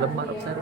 lembar besar.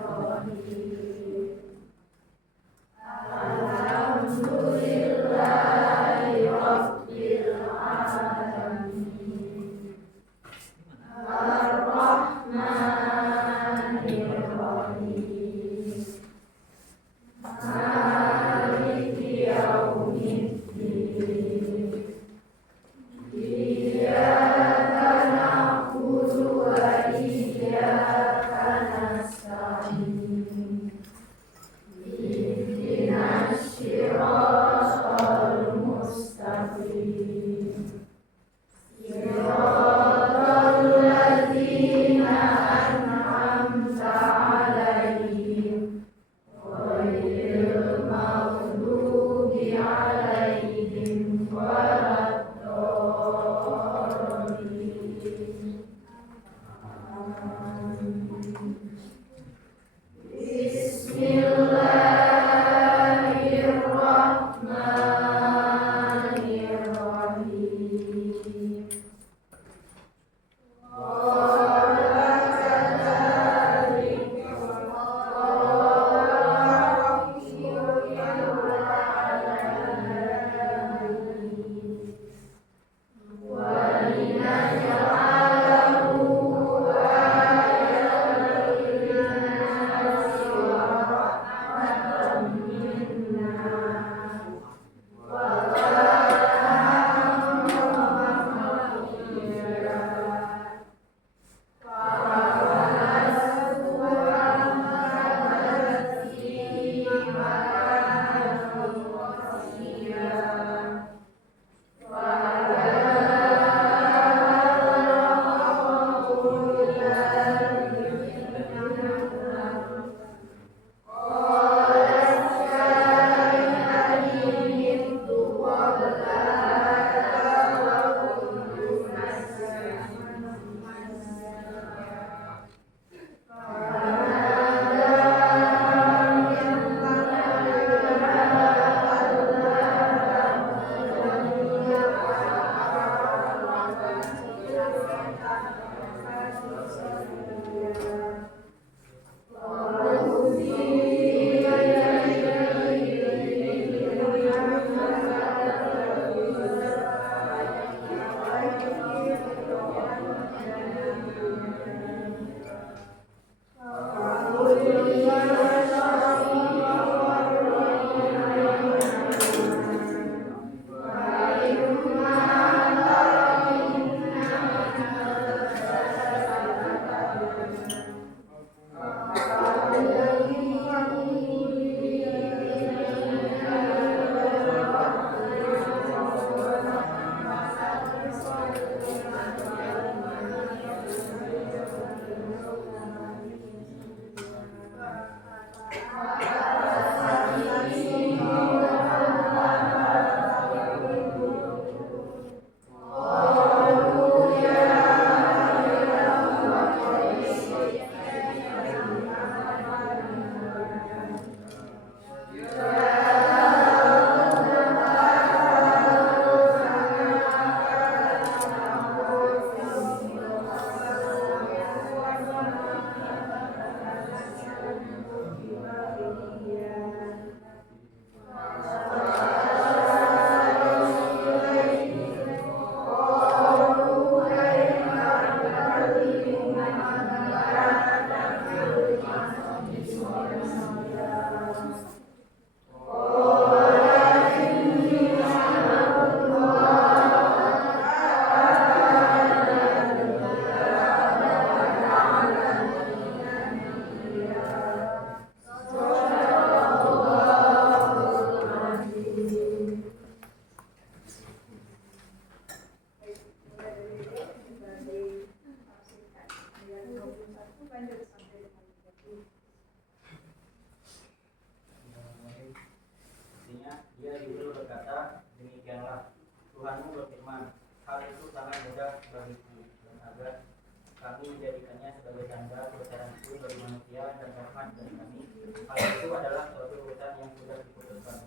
Dia dan Rahmat dan kami. Hal itu adalah suatu urusan yang sudah diputuskan.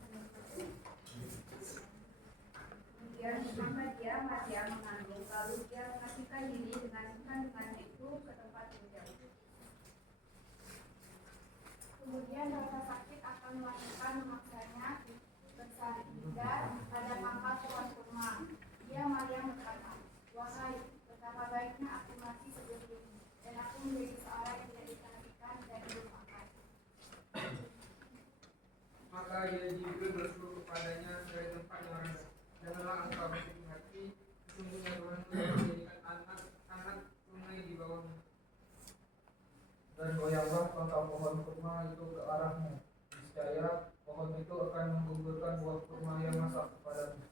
Kemudian Muhammad Maryam mengandung, lalu dia mengasihkan diri dengan kandungannya itu ke tempat yang jauh. Kemudian rasa sakit akan melakukan memaksanya bersandar pada pangkal pohon kurma. Dia Maryam berkata, "Wahai, betapa baiknya aku mati sebelum ini, dan aku menjadi seorang yang tidak diperhatikan dan dilupakan." Maka ia juga berseru kepadanya dari tempat yang rendah, "Janganlah engkau bersedih hati, sesungguhnya Tuhan telah menjadikan anak sungai di bawahmu." Dan goyanglah pangkal pohon kurma itu ke arahmu, niscaya pohon itu akan menggugurkan buah kurma yang masak kepadamu.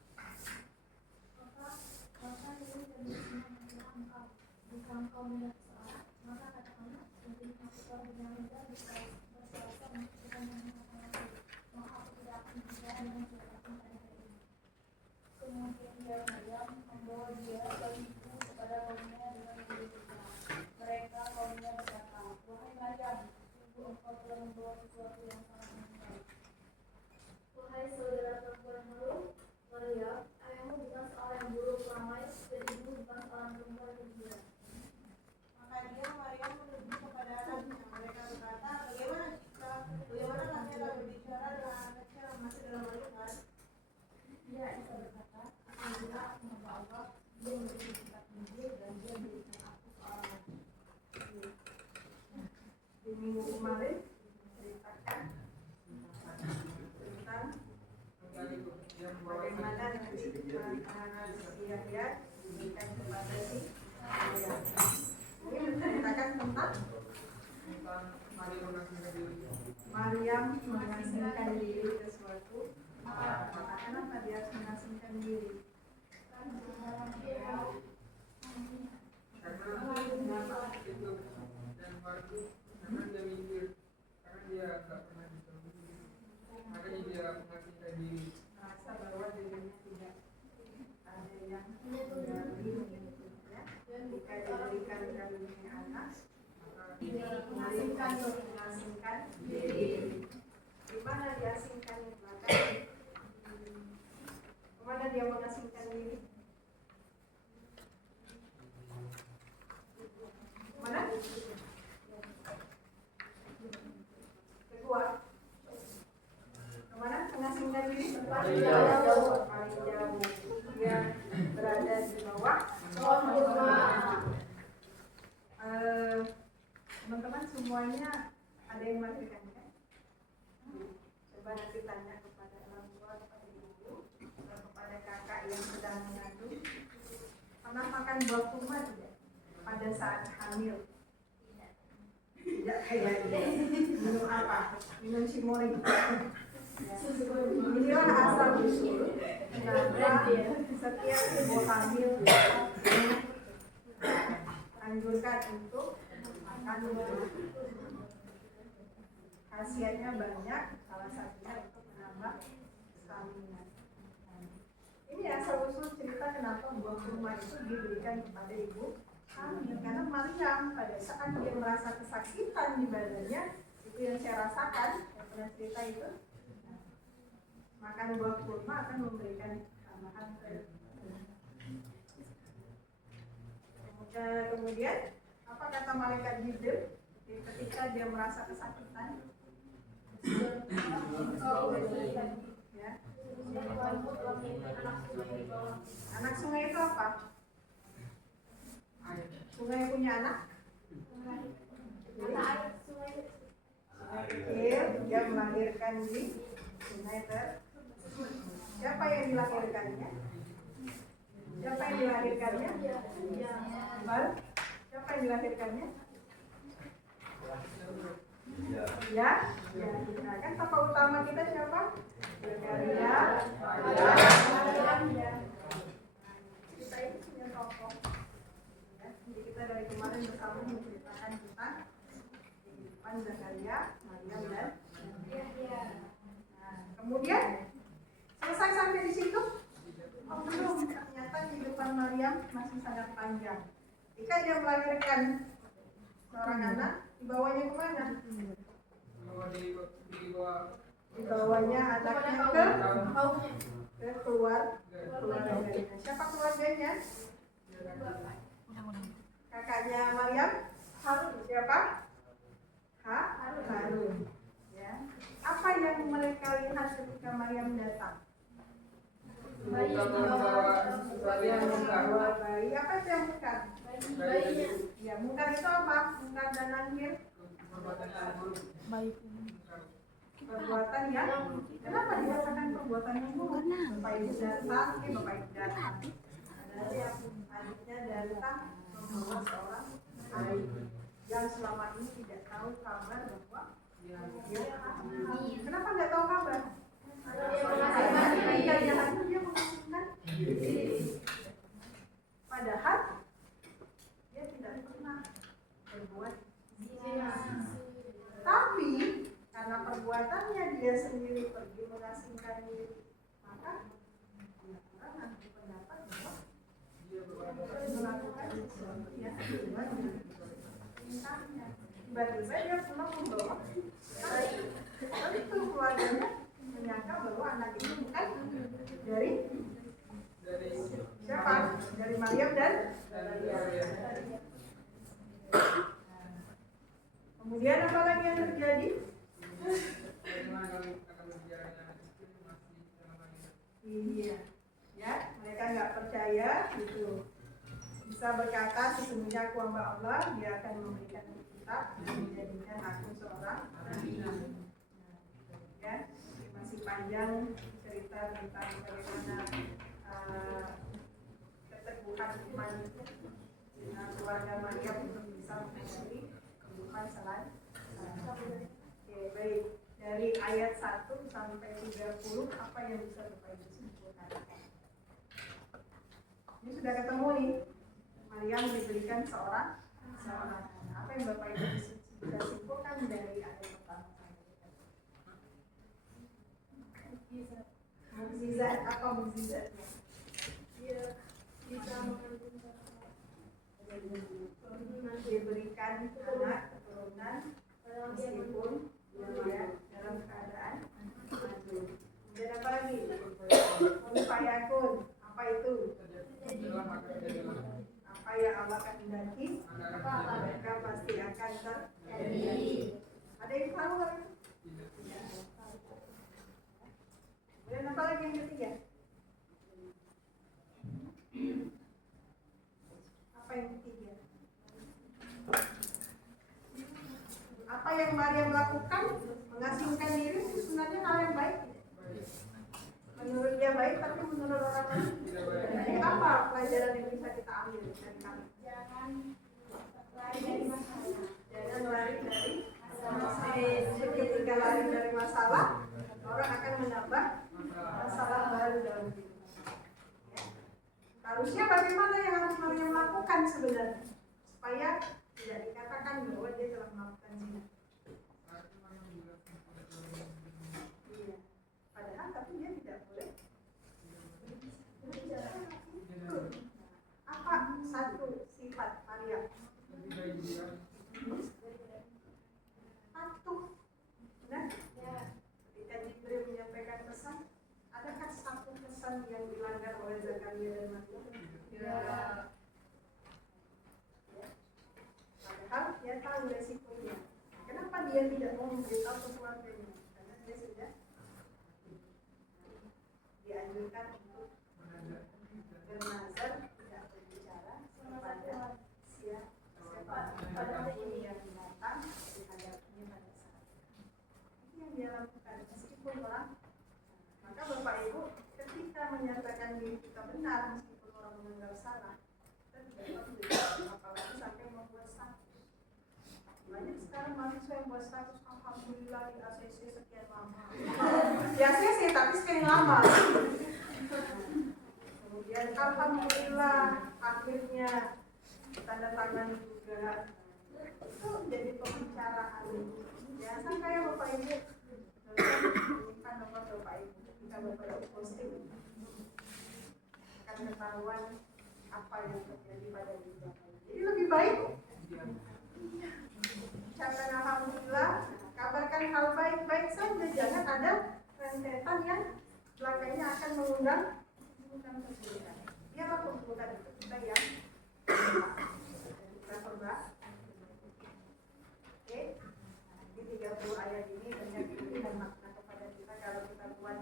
Maka ini kondisinya mengenai engkau, jika engkau melihat seorang, maka katakanlah, mungkin aku telah benar-benar berkuasa menentukan yang mengatakan, maka aku tidak akan bicara dengan siapapun pada hari ini. Kemudian dia Maryam membawa dia dan ibu kepada kaumnya dengan memberitahu. Mereka kaumnya berkata, "Wahai Maryam, sungguh engkau telah membawa sesuatu yang sangat menarik. Wahai saudara perempuanmu, Maryam, ayahmu bukan seorang yang buruk ramai, dan ibu bukan seorang perempuan gembira." Maka dia Maryam menuju kepada anaknya. Mereka berkata, bagaimana kami akan berbicara dengan anak kecil yang masih dalam kandungan? Dia Isa berkata, "Alhamdulillah, aku hamba Allah, dia memberi kitab Injil dan dia memberikan aku seorang nabi." Di minggu kemarin ceritakan tentang bagaimana nanti anak-anak Yahya diberikan kepada si Maryam. Ini menceritakan tentang Maryam mengasingkan diri ke suatu tempat. Kenapa dia harus mengasingkan diri? Karena itu dan baru karena dia mikir, karena dia nggak pernah ditemui, makanya dia mengasingkan diri. Merasa bahwa dirinya tidak ada yang menggali, ya. Jika diberikan karunia anak, maka mengasingkan diri. Di mana dia asingkan diri? Kemana dia mengasingkan diri? Mana? Kedua. Kemana mengasingkan diri? Paling jauh. Paling jauh. Dia berada di bawah pohon kurma. Teman-teman semuanya ada yang melahirkan kan? Coba nanti tanya kepada orang tua, kepada ibu, atau kepada kakak yang sedang mengandung, pernah makan buah kurma tidak? Pada saat hamil? Tidak kayak ini. Minum apa? Minum cimory. Inilah asal usul kenapa setiap ibu hamil anjurkan untuk makan buah. Khasiatnya banyak, salah satunya untuk menambah stamina. Ini asal usul cerita kenapa buah kurma itu diberikan kepada ibu hamil. Karena Maryam pada saat dia merasa kesakitan di badannya, itu yang saya rasakan, yang pernah cerita itu, makan buah kurma akan memberikan tambahan. Kemudian apa kata malaikat Jibril ketika dia merasa kesakitan? Ya. Anak sungai itu apa? Sungai punya anak? Sungai kecil, dia melahirkan di sungai tersebut. Siapa yang dilahirkannya? Siapa yang dilahirkannya? Siapa yang dilahirkannya? Ya, kita kan tokoh utama kita siapa? Zakaria. Kita ini punya tokoh. Ya, jadi kita dari kemarin bersama menceritakan tentang kehidupan Zakaria, Maryam dan Yahya. Nah, kemudian selesai sampai di situ? Oh belum, ternyata kehidupan Maryam masih sangat panjang. Ketika dia melahirkan seorang anak, Dibawanya kemana? Dibawa Dibawanya anaknya ke keluarganya. Siapa keluarganya? Kakaknya Maryam? Harun. Siapa? Harun. Ya. Apa yang mereka lihat ketika Maryam datang? bayi Membawa bayi. Apa itu yang bukan? Ya, mungkar itu apa? Mungkar dan nangkir. Perbuatan yang kenapa dikatakan perbuatan yang buruk? Bapak ibu datang, bapak ibu datang. Adiknya datang membawa seorang adik yang selama ini tidak tahu kabar bahwa dia hamil. Kenapa nggak tahu kabar? Dia mengasingkan diri. Padahal dia tidak pernah berbuat zina. Tapi karena perbuatannya dia sendiri pergi mengasingkan diri, maka orang berpendapat bahwa dia melakukan sesuatu yang diluar dari perintahnya. Tiba-tiba dia pulang membawa bayi. Tentu keluarganya menyangka bahwa anak itu bukan dari siapa? Dari Maryam dan kemudian apa lagi yang terjadi? Iya, ya, mereka nggak percaya gitu. Bisa berkata sesungguhnya aku hamba Allah, dia akan memberikan kitab menjadikan aku seorang nabi. Ya, masih panjang cerita tentang bagaimana keteguhan iman itu keluarga Maryam untuk bisa menghadapi kehidupan selain. Oke, baik. Dari ayat 1 sampai 30 apa yang bisa Bapak Ibu simpulkan? Ini sudah ketemu nih. Maryam diberikan seorang anak. Apa yang Bapak Ibu bisa simpulkan dari ayat pertama? Mukjizat apa mukjizatnya? Dia bisa mengandung Diberikan anak keturunan meskipun dia dalam keadaan majnun. Kemudian apa lagi? Fayakun. Apa itu? Apa yang Allah kehendaki mereka pasti akan terjadi. Ada yang tahu nggak? Kemudian apa lagi yang ketiga? Apa yang ketiga? Apa yang Maryam lakukan, mengasingkan diri itu sebenarnya hal yang baik. Menurut dia baik, tapi menurut orang lain tidak baik. Jadi apa pelajaran yang bisa kita ambil dari kami? jangan lari dari masalah. Jangan lari dari masalah. Ketika lari dari masalah, orang akan menambah masalah baru dalam hidup. Ya. Harusnya bagaimana yang harus Maryam lakukan sebenarnya supaya tidak dikatakan bahwa dia telah melakukan zina. Iya. Padahal tapi dia tidak boleh. Apa satu sifat Maryam? Patuh. Nah, ketika Jibril menyampaikan pesan, adakah satu pesan yang dilanggar oleh Zakaria dan Maryam? Ya. Padahal dia tahu resikonya. Kenapa dia tidak mau memberitahu ke keluarganya? Karena dia sudah dianjurkan untuk bernazar tidak berbicara kepada siapapun yang datang dihadapinya pada saat itu. Itu yang dia lakukan meskipun orang. Maka Bapak Ibu ketika menyatakan diri kita benar meskipun orang menganggap salah, kita tidak perlu apalagi sampai membuat status. Banyak sekarang mahasiswa yang buat status alhamdulillah di ACC sekian lama. Di ACC tapi sekian lama. Kemudian alhamdulillah akhirnya tanda tangan juga. Itu menjadi pembicaraan. Jangan sampai ya Bapak Ibu menyimpan nomor Bapak Ibu ketika Bapak Ibu posting akan ketahuan apa yang terjadi pada diri Bapak Ibu. Jadi lebih baik cara ada rentetan yang belakangnya akan mengundang kesulitan. Biarlah kesulitan itu kita yang kita coba. Oke, di 30 ayat ini banyak arti dan makna kepada kita kalau kita buat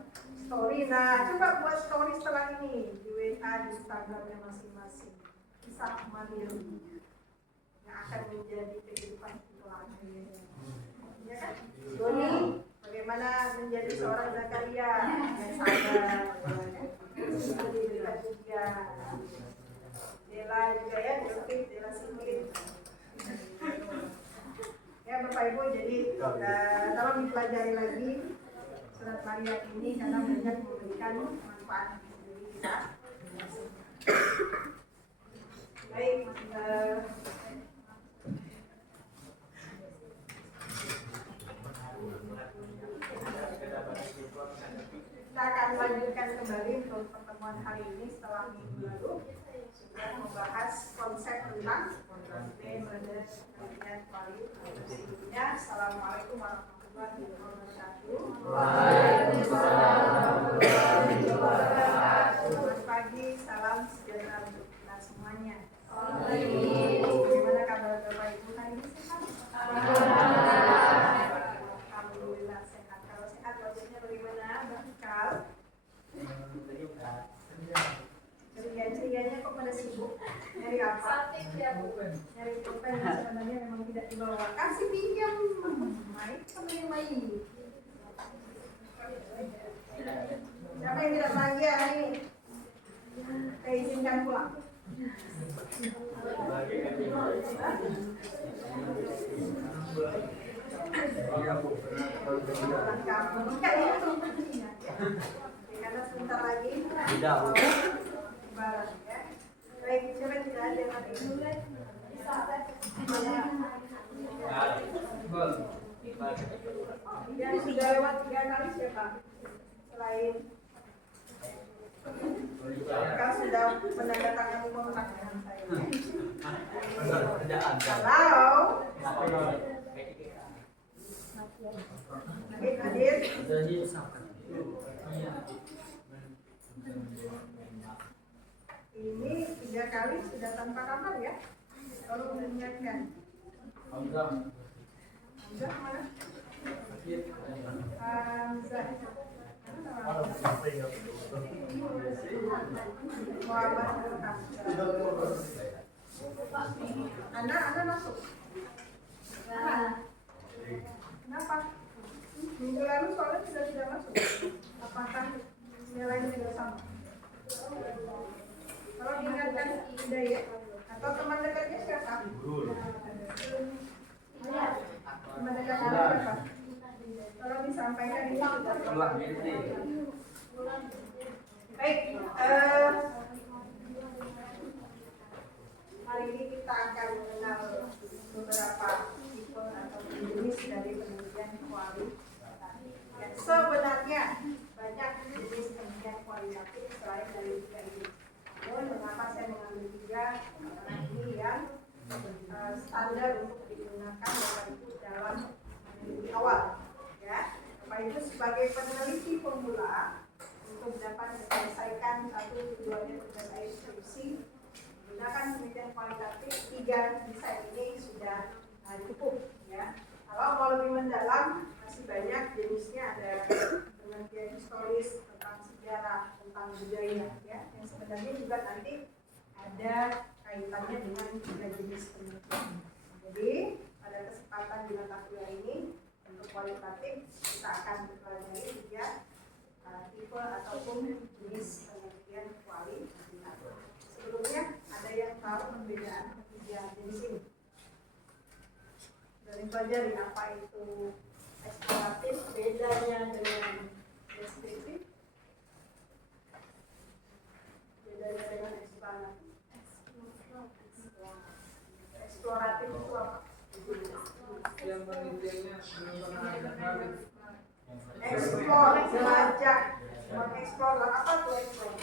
story. Nah, coba buat story setelah ini di WA, di Instagramnya masing-masing. Kisah Maria yang akan menjadi kehidupan kita lagi. Ya kan? Doni, bagaimana menjadi seorang Zakaria yang sabar, diberikan ujian. Dela juga ya, Dela Singkit. Ya Bapak Ibu, jadi tolong dipelajari lagi surat Maria ini karena banyak memberikan manfaat bagi kita. Baik, kita akan lanjutkan kembali untuk pertemuan hari ini setelah minggu lalu sudah membahas konsep tentang sebelumnya. Assalamualaikum warahmatullahi wabarakatuh. Selamat pagi, salam sejahtera untuk kita semuanya. Bagaimana kabar Bapak Ibu hari ini, sehat? Alhamdulillah sehat. Kalau sehat maksudnya bagaimana? Bakal ceria-cerianya kok pada sibuk? Nyari apa? Nyari pulpen yang sebenarnya memang tidak dibawa. Kasih pinjam, main sama yang main. Siapa yang tidak bahagia hari ini? Saya izinkan pulang. Karena sebentar lagi Lebaran ya. Baik, siapa yang tidak ada hari ini? Yang sudah lewat 3 kali siapa? Selain kau sudah menandatangani kontrak dengan saya. Halo. Hadir. Ini 3 kali sudah tanpa kabar ya. Tolong mengingatkan. Hamzah mana? Hamzah. Anda masuk. Kenapa? Minggu lalu soalnya tidak masuk. Apakah nilainya tidak sama? Kalau diingatkan tidak ya? Atau teman dekatnya siapa? Teman dekatnya siapa? Kalau disampaikan ini sudah. Baik, hari ini kita akan mengenal beberapa tipe atau jenis dari penelitian kualitatif. Ya, sebenarnya banyak jenis penelitian kualitatif selain dari 3 ini. Namun mengapa saya mengambil 3? Karena ini yang standar untuk digunakan Bapak Ibu dalam peneliti awal. Ya, Bapak Ibu sebagai peneliti pemula untuk dapat menyelesaikan satu tujuannya tugas akhir skripsi menggunakan penelitian kualitatif 3 desain ini sudah cukup ya. Kalau mau lebih mendalam masih banyak jenisnya, ada penelitian historis tentang sejarah, tentang budaya ya, yang sebenarnya juga nanti ada kaitannya dengan 3 jenis penelitian. Jadi pada kesempatan di mata kuliah ini untuk kualitatif kita akan mempelajari 3 tipe ataupun jenis penelitian kualitatif. Sebelumnya ada yang tahu perbedaan 3 jenis ini? Dari pelajari apa itu eksploratif, bedanya dengan deskriptif, bedanya dengan eksplanatif. Eksploratif itu apa? Yang penelitiannya belum pernah ada kali. Eksplor, jelajah, mengeksplor. Apa tuh eksplor?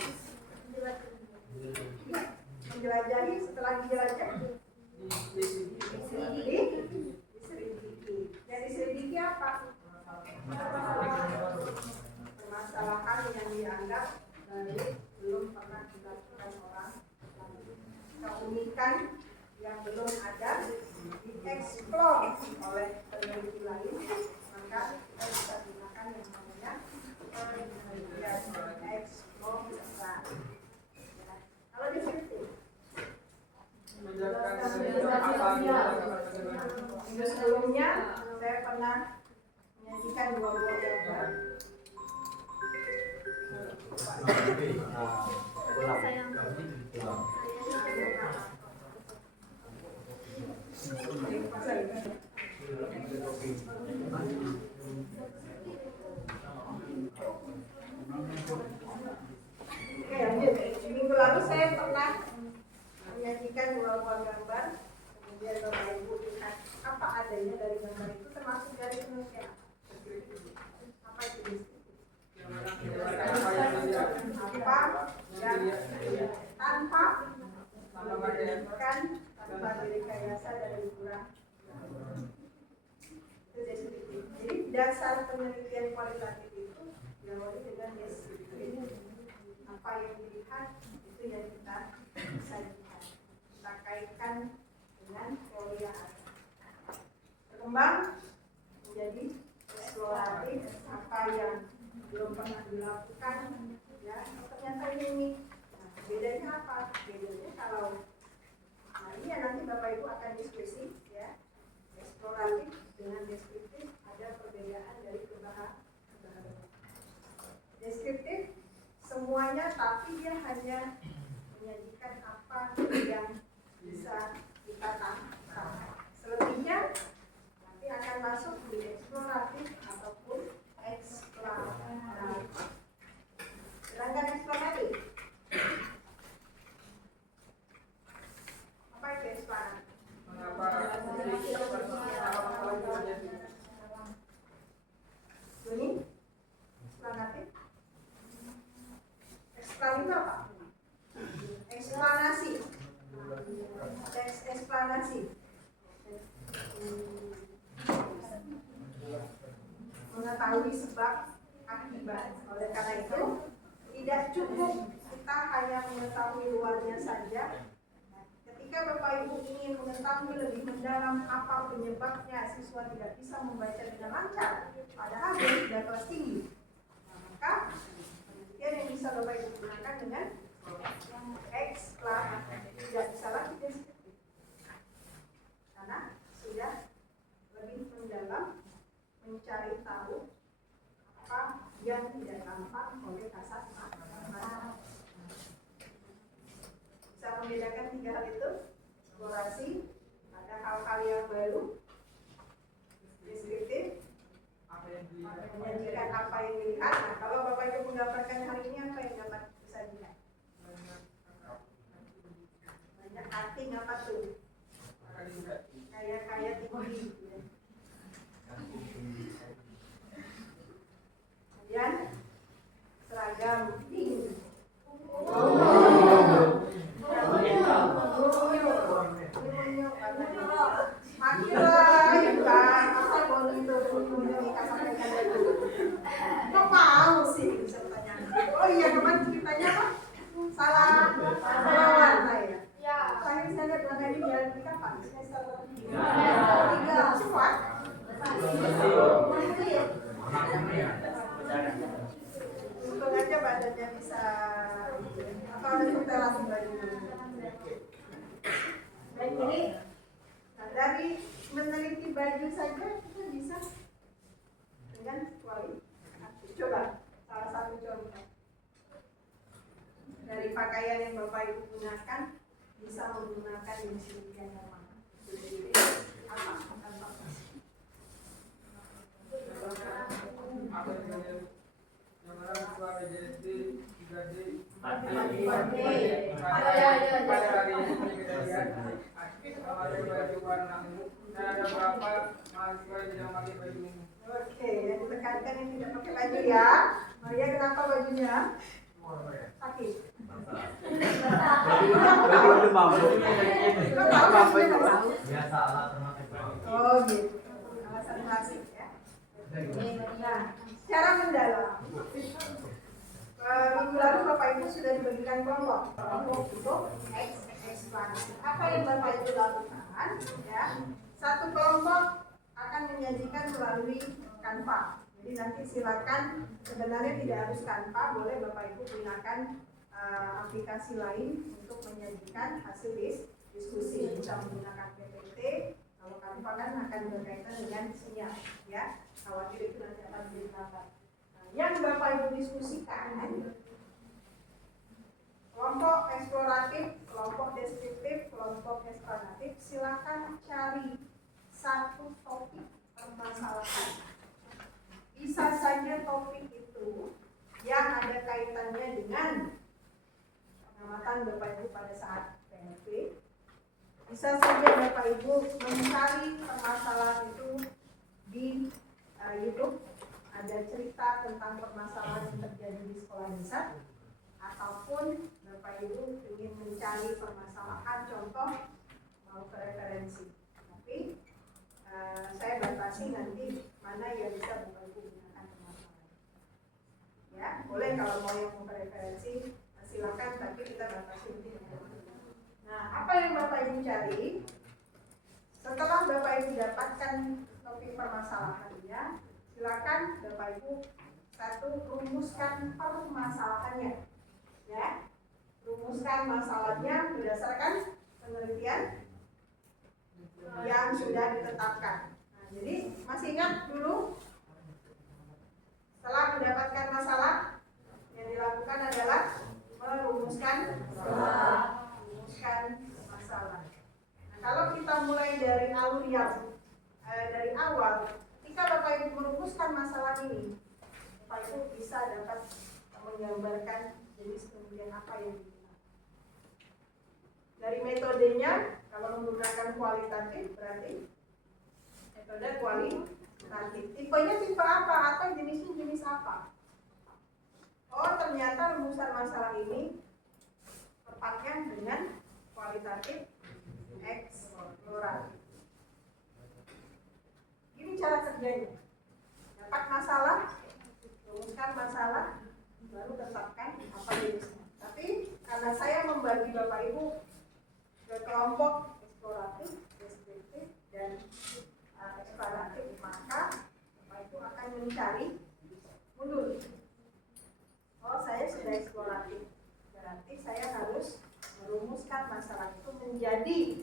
Menjelajahi, setelah dijelajah diselidiki. Yang diselidiki apa? kesalahan yang dianggap baik belum pernah dilakukan orang lain. Keunikan yang belum ada dieksplor oleh peneliti lain, maka kita bisa gunakan yang namanya penelitian eksplorasi. Ya. Kalau deskriptif, minggu sebelumnya saya pernah menyajikan 2 buah gambar. Oke, lanjut. Minggu lalu saya pernah menyajikan 2 buah gambar, kemudian Bapak Ibu lihat apa adanya dari gambar itu, termasuk dari penelitian. Apa itu? Apa yang tanpa menggunakan tanpa direkayasa dari kurang. Jadi dasar penelitian kualitatif itu diawali dengan deskriptif. Apa yang dilihat itu yang kita sajikan. Kita kaitkan dengan teori yang ada. Berkembang menjadi eksploratif, apa yang belum pernah dilakukan, ya ternyata ini unik. Nah, bedanya apa? Bedanya kalau ini ya nanti Bapak Ibu akan diskusi, ya, eksploratif dengan deskriptif ada perbedaan dari kebahagiaan. Deskriptif semuanya, tapi dia hanya menyajikan apa yang bisa kita tangkap. Selebihnya nanti akan masuk di eksploratif ataupun eksploratif. Sedangkan eksploratif, apa itu eksploratif? Ini eksploratif. Eksploratif apa? Eksplanasi. Eksplanasi. Mengetahui sebab akibat. Oleh karena itu tidak cukup kita hanya mengetahui luarnya saja. Ketika Bapak Ibu ingin mengetahui lebih mendalam apa penyebabnya siswa tidak bisa membaca dengan lancar, padahal dia sudah kelas tinggi, maka penelitian yang bisa Bapak Ibu gunakan dengan eksplanasi. Tidak bisa lagi deskriptif, karena sudah lebih mendalam mencari tahu apa yang tidak tampak oleh kasat mata. Bisa membedakan 3 hal itu: eksplorasi, ada hal-hal yang baru; deskriptif, menyajikan apa yang dilihat. Nah, kalau Bapak Ibu menggambarkan hari ini, apa yang dapat bisa dilihat? Banyak hati, apa tuh? Kaya tinggi. Kemudian seragam tinggi. Kok mau sih ceritanya? Oh iya, kemarin ceritanya apa? Salah warna ya? Ya. Saya lihat warna ini dari kapan? Semester 3. Semua? Untung aja badannya bisa apa ada filtrasi baju. Dan ini dari meneliti baju saja kita bisa dengan kualitatif. Coba salah satu contoh dari pakaian yang Bapak Ibu gunakan, bisa menggunakan deskripsi yang mana? Oke, yang ditekankan yang tidak pakai baju ya. Maria, kenapa bajunya? Sakit. Biasa alat termakai. Oh gitu. Alasan klasik ya. Nah, secara mendalam menjadikan kelompok untuk eksploratif. Apa yang Bapak Ibu lakukan? Ya, satu kelompok akan menyajikan melalui Canva. Jadi nanti silakan, sebenarnya tidak harus Canva, boleh Bapak Ibu gunakan aplikasi lain untuk menyajikan hasil diskusi. Bisa menggunakan PPT. Kalau Canva kan akan berkaitan dengan sinyal, ya. Khawatir itu nanti akan menjadi lambat. Nah, yang Bapak Ibu diskusikan, kelompok eksploratif, kelompok deskriptif, kelompok eksplanatif, silakan cari satu topik permasalahan. Bisa saja topik itu yang ada kaitannya dengan pengamatan Bapak Ibu pada saat PNP. Bisa saja Bapak Ibu mencari permasalahan itu di YouTube, ada cerita tentang permasalahan yang terjadi di sekolah desa, ataupun Bapak Ibu ingin mencari permasalahan contoh mau ke referensi. Tapi saya batasi nanti mana yang bisa Bapak Ibu gunakan permasalahan. Ya, boleh kalau mau yang mau ke referensi silakan, tapi kita batasi nanti. Nah, apa yang Bapak Ibu cari? Setelah Bapak Ibu dapatkan topik permasalahannya, silakan Bapak Ibu satu rumuskan permasalahannya. Ya, rumuskan masalahnya berdasarkan penelitian yang sudah ditetapkan. Nah, jadi masih ingat dulu, setelah mendapatkan masalah yang dilakukan adalah merumuskan masalah. Nah, kalau kita mulai dari alur yang dari awal, ketika Bapak Ibu merumuskan masalah ini, Bapak Ibu bisa dapat menggambarkan jenis kemudian apa yang digunakan. Dari metodenya, kalau menggunakan kualitatif berarti metode kualitatif. Tipenya tipe apa atau jenisnya jenis apa? Oh, ternyata rumusan masalah ini tepatnya dengan kualitatif eksploratif. Ini cara kerjanya. Dapat masalah, rumuskan masalah, baru tetapkan apa jenisnya. Tapi karena saya membagi Bapak Ibu ke kelompok eksploratif, deskriptif, dan eksploratif, maka Bapak Ibu akan mencari mundur. Oh, saya sudah eksploratif, berarti saya harus merumuskan masalah itu menjadi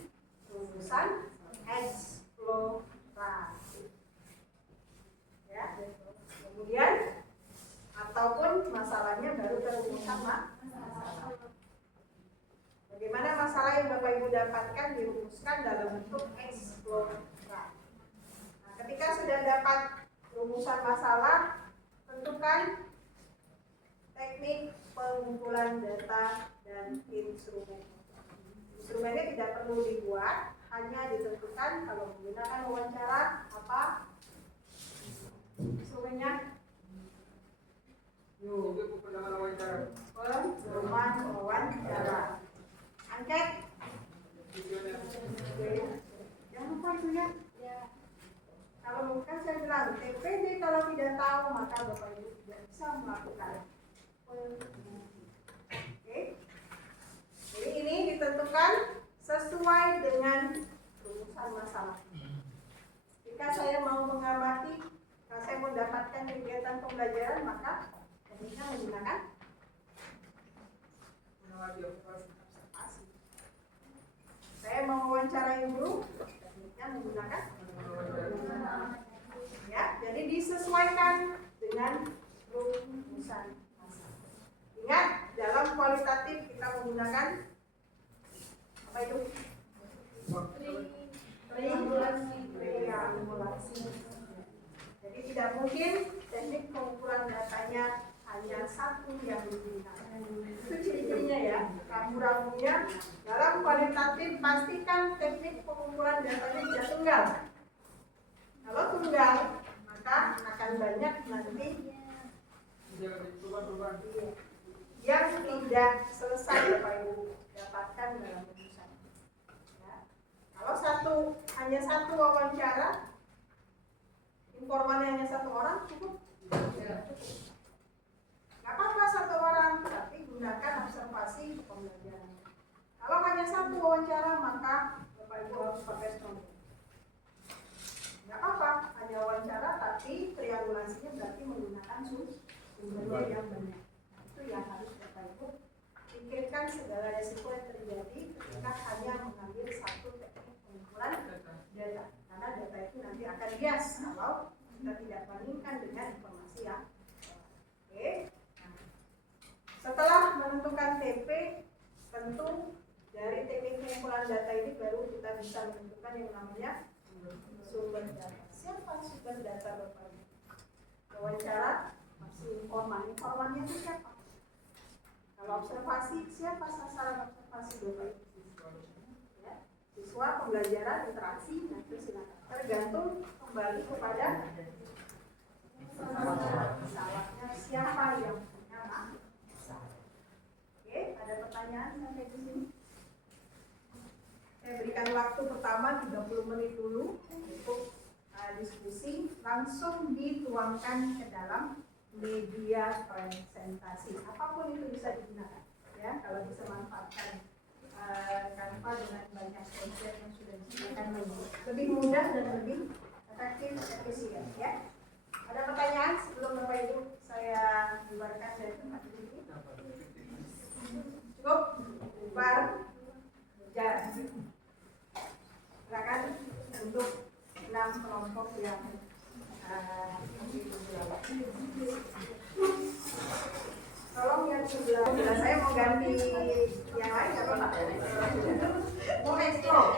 rumusan eksploratif. Ya, kemudian ataupun masalahnya baru terrumuskan masalah. Bagaimana masalah yang Bapak Ibu dapatkan dirumuskan dalam bentuk eksplorasi. Nah, ketika sudah dapat rumusan masalah, tentukan teknik pengumpulan data dan instrumen. Instrumennya tidak perlu dibuat, hanya ditentukan kalau menggunakan wawancara apa instrumennya. Pedoman wawancara. Pedoman wawancara. Angket. Jangan lupa itu ya. Kalau bukan saya bilang TPD kalau tidak tahu maka Bapak Ibu tidak bisa melakukan. Oke. Jadi ini ditentukan sesuai dengan rumusan masalah. Jika saya mau mengamati, kalau saya mau mendapatkan kegiatan pembelajaran, maka tekniknya menggunakan observasi. Saya mau wawancarai guru, tekniknya menggunakan ya. Jadi disesuaikan dengan rumusan masalah. Ingat, dalam kualitatif kita menggunakan apa itu? Triangulasi. Jadi tidak mungkin teknik pengukuran datanya hanya satu yang digunakan. Itu ciri-cirinya ya. Rambu-rambunya dalam kualitatif pastikan teknik pengukuran datanya tidak tunggal. Kalau tunggal, maka akan banyak nanti yang tidak selesai Bapak Ibu dapatkan dalam rumusan. Ya. Kalau hanya satu wawancara, informannya hanya satu orang cukup. Nggak apa-apa satu orang, tapi gunakan observasi kalkulasinya berarti menggunakan sumber yang banyak. Nah, itu yang harus Bapak Ibu pikirkan segala resiko yang terjadi ketika hanya mengambil satu teknik pengumpulan data, karena data itu nanti akan bias kalau kita tidak bandingkan dengan informasi yang oke. Nah, setelah menentukan TP, tentu dari teknik pengumpulan data ini baru kita bisa menentukan yang namanya sumber data. Siapa sumber data Bapak Ibu? Wawancara, masih informannya itu siapa? Kalau observasi, siapa sasaran observasi Bapak Ibu? Ya, siswa, pembelajaran, interaksi, nah itu silakan. Tergantung kembali kepada masalahnya siapa yang punya masalah. Oke, ada pertanyaan sampai di sini? Saya berikan waktu pertama 30 menit dulu untuk diskusi, langsung dituangkan ke dalam media presentasi. Apapun itu bisa digunakan, ya. Kalau bisa manfaatkan Canva dengan banyak konsep yang sudah disediakan, lebih mudah dan lebih efektif, efisien, ya. Ada pertanyaan sebelum Bapak Ibu saya bubarkan dari tempat ini? Cukup? Bubar? Jalan. Silakan untuk 6 kelompok yang tolong yang sebelah saya mau ganti yang lain apa Pak? Mau explore?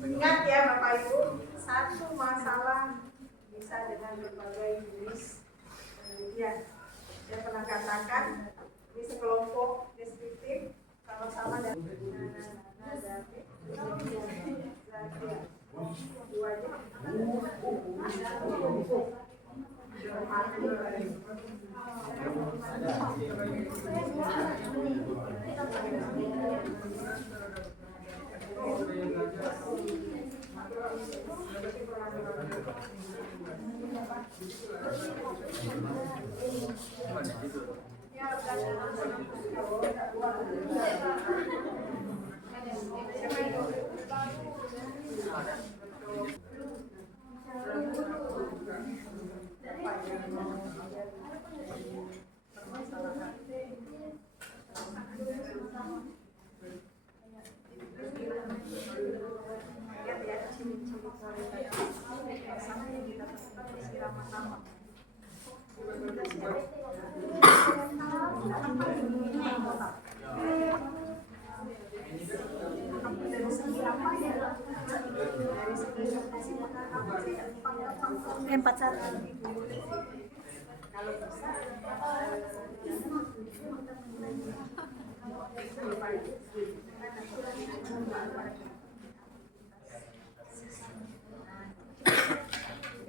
Ingat ya Bapak Ibu, satu masalah bisa dengan berbagai jenis penelitian. Saya pernah katakan di sekelompok deskriptif sama-sama dan kalau bisa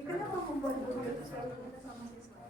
kenapa membuat guru itu selalu minta sama siswa?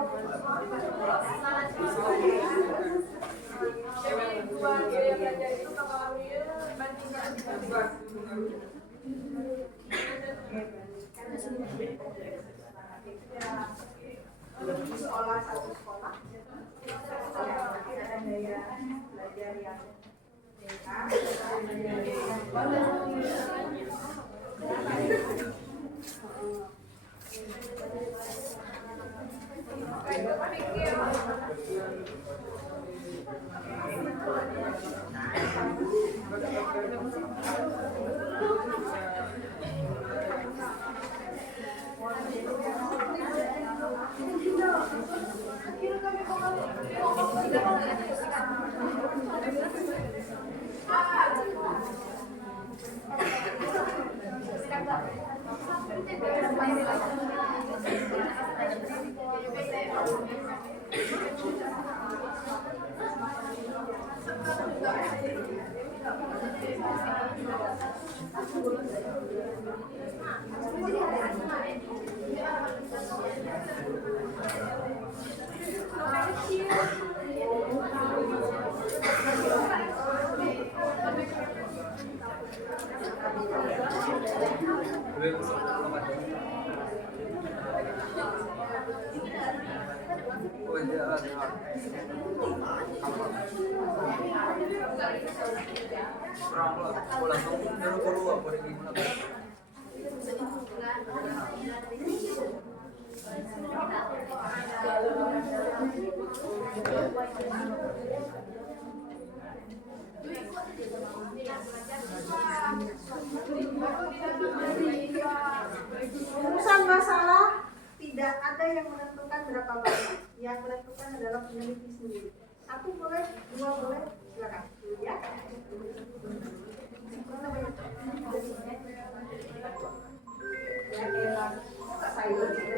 Jadi buat biaya belajar itu kakak ambil bandingkan sekolah satu sekolah ada daya belajar yang Urusan masalah tidak ada yang menentukan berapa banyak. Yang menentukan adalah peneliti sendiri. Satu boleh, dua boleh, silakan. Ya. Ya elah, kok saya.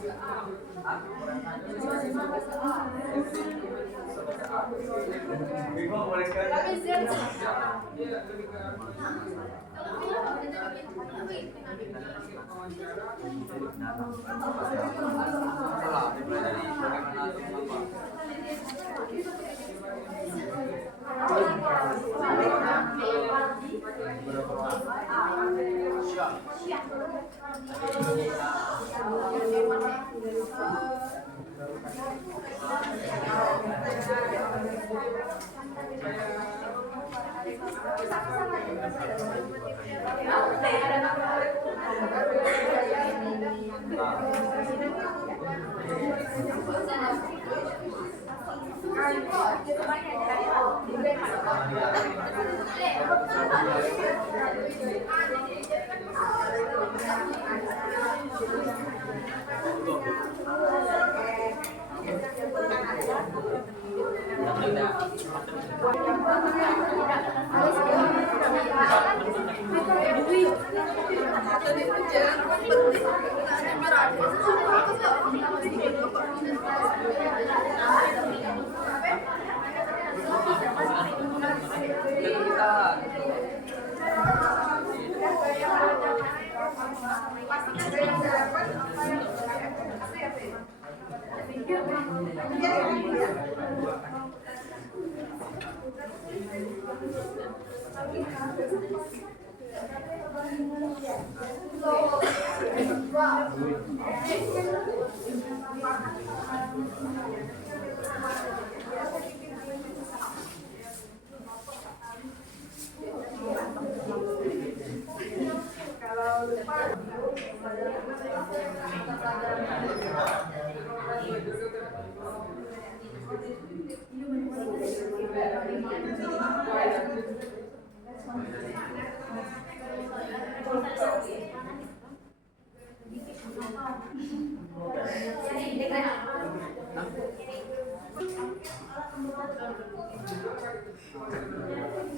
Dia lebih ke Salah dipelajari bagaimana untuk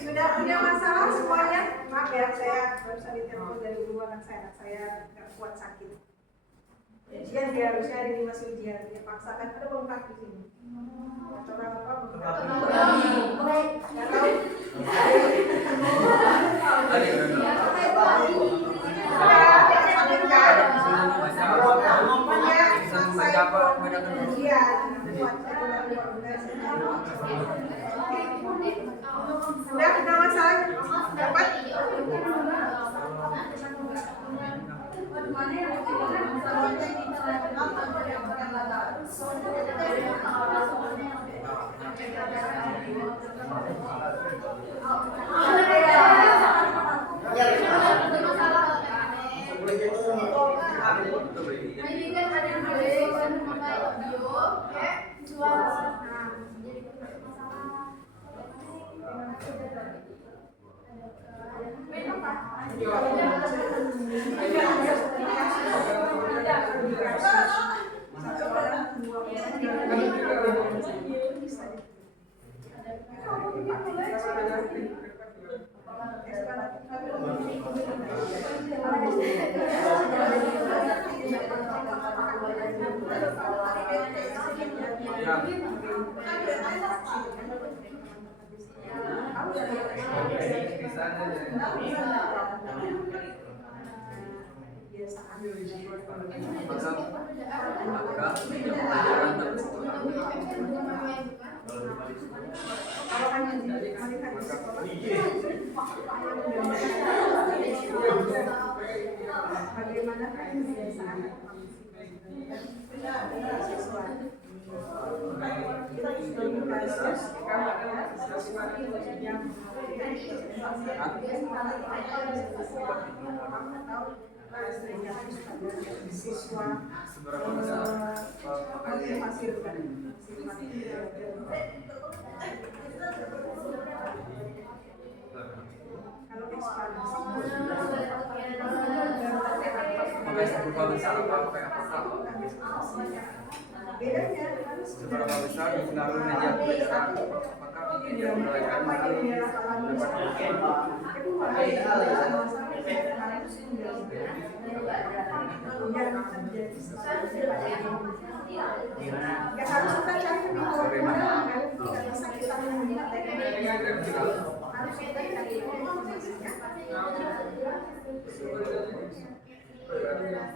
Sudah punya masalah semuanya? Maaf ya, saya barusan ditelepon dari guru anak saya nggak kuat sakit. Ujian dia harusnya hari ini masih ujian, dia paksakan ada bengkak di sini. Atau apa? Nggak tahu. Udah masalah dapat. Bagaimana kebiasaan siswa menghasilkan kalau seberapa besar apa yang bedanya harus seberapa besar pengaruh media pembelajaran apakah media pembelajaran kedua harus Ya harus kita cari di bawah tidak bisa kita mengingat harus kita cari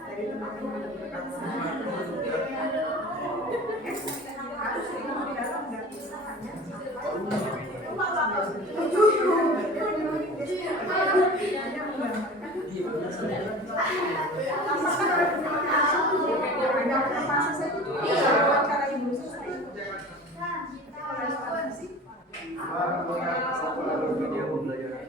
dari teman-teman harus di dalam nggak bisa hanya mereka mempelajari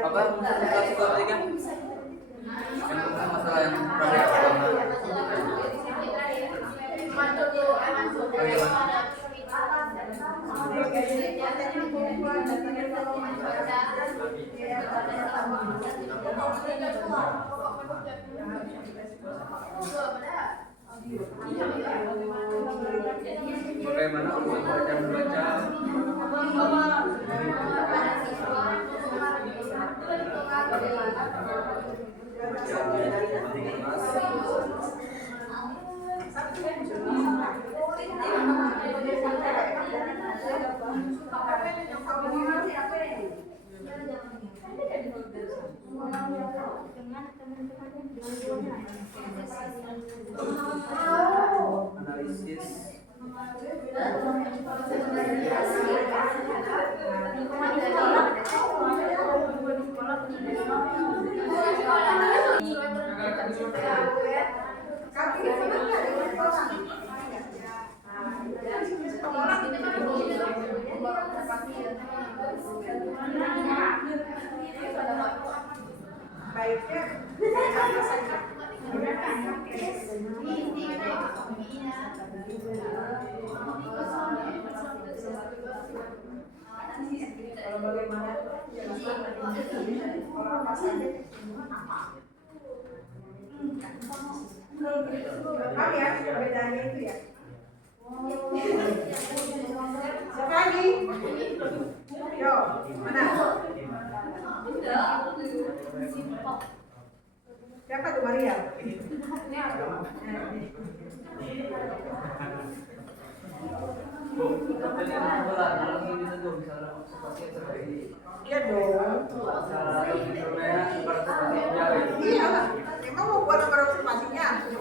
Apa suka lagi kan? Yang tentang masalah yang pramuka pertama. Bagaimana untuk membaca analisis baiknya kalau bagaimana kalau apa saja tahu ya bedanya itu ya. Siapa lagi? Yo, mana? Siapa tuh Maria? Bu, pertanyaan bola dalam ini tuh misalnya seperti seperti Iya dong. misalnya seperti jari. Iya lah. Emang mau buat nomor observasinya? Itu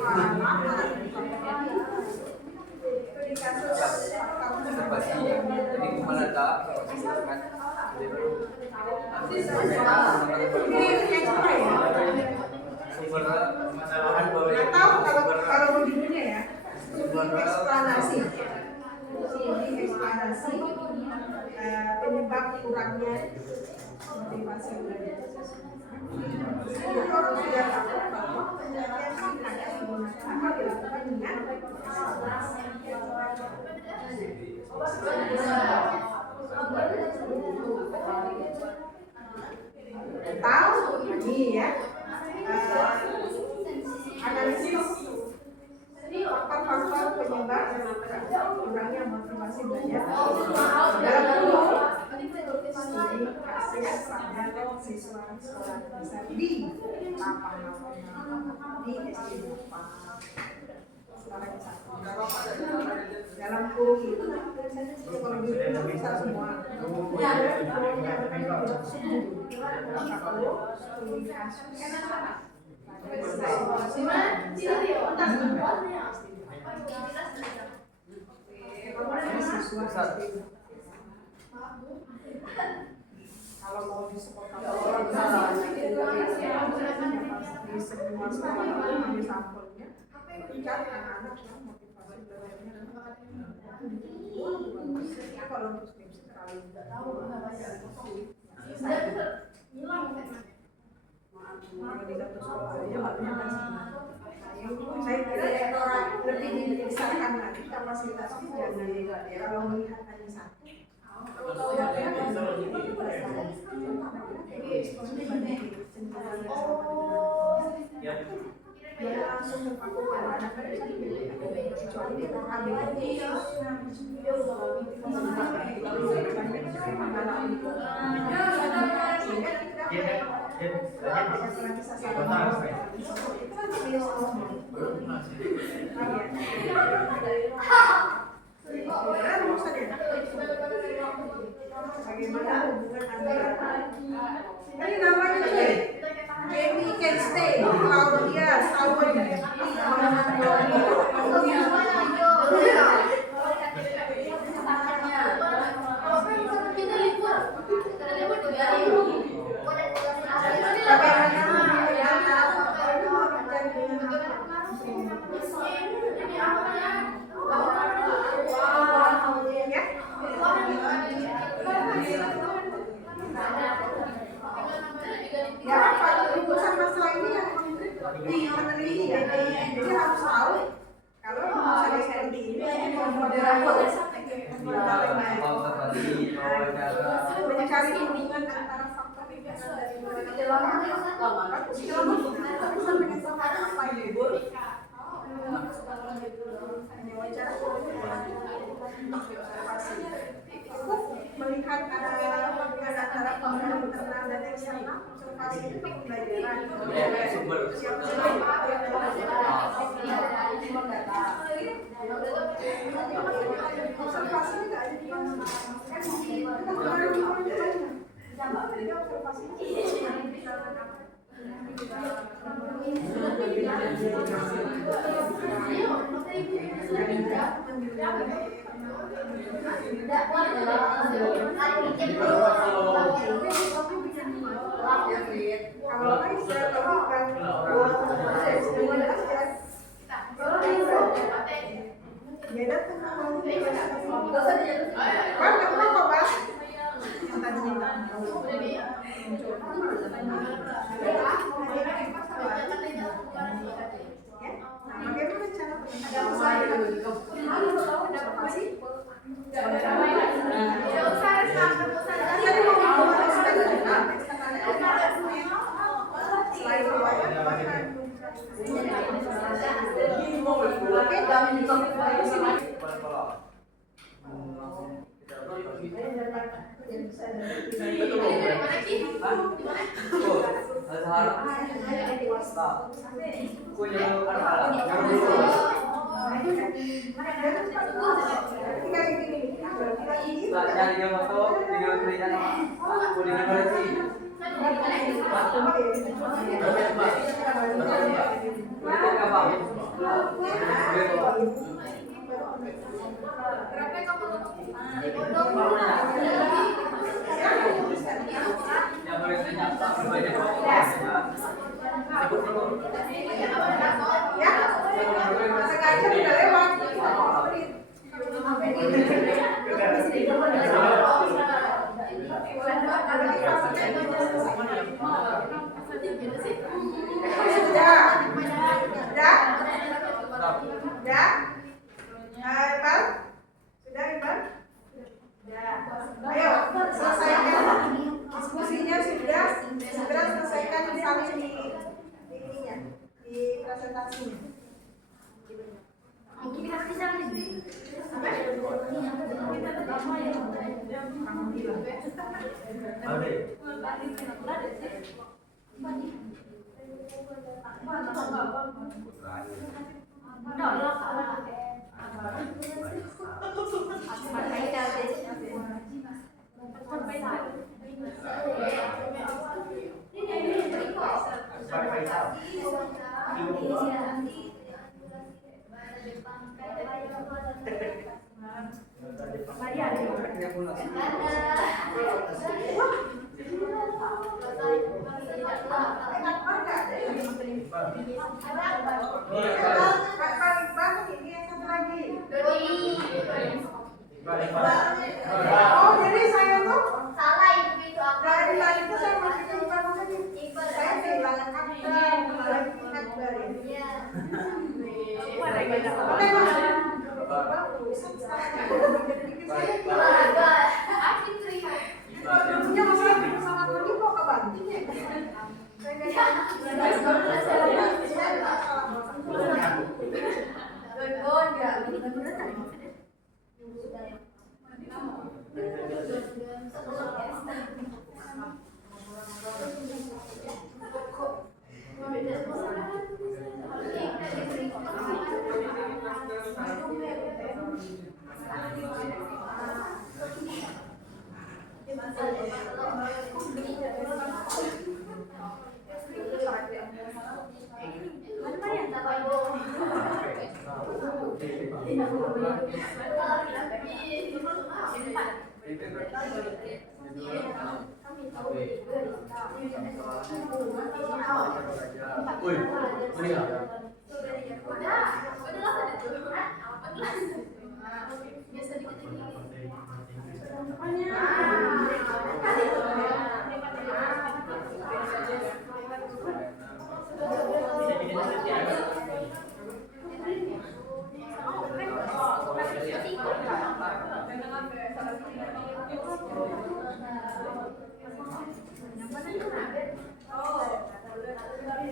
di kasus Observasi. Jadi kemana tak? Silakan. ini yang apa ya? Sumber masalahan boleh. Nggak tahu kalau begininya ya. Studi eksplanasi. Studi eksplanasi penyebab kurangnya motivasi belajar. Jadi orang sudah tahu bahwa penelitian ini hanya digunakan dilakukan dengan tahu ini ya analisis faktor-faktor penyebab kurangnya motivasi belajar dalam studi kasus pada siswa sekolah dasar di di SD dalam kurung itu kalau di itu bisa semua studi kasus kalau mau di sekolah di semua sekolah ambil sampelnya cari anak-anak yang motivasi belajarnya kalau untuk skripsi terlalu di satu sekolah aja banyak kan saya kira orang lebih dibesarkan lagi kapasitasnya jangan kalau melihat hanya satu dia langsung terpaku pada anak kecuali dia terambil bagaimana hubungan antara ini namanya cuy Jamie can stay Claudia Sawen peneliti ya, jadi harus tahu kalau misalnya seperti ini moderator mencari hubungan antara faktor lingkungan dari melihat ada hubungan antara faktor internal dan eksternal. Observasi itu pembelajaran. Observasi tidak ada di mana. Jadi observasi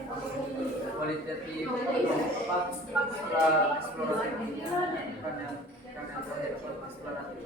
kualitatif apa setelah eksplorasi bukan yang eksploratif.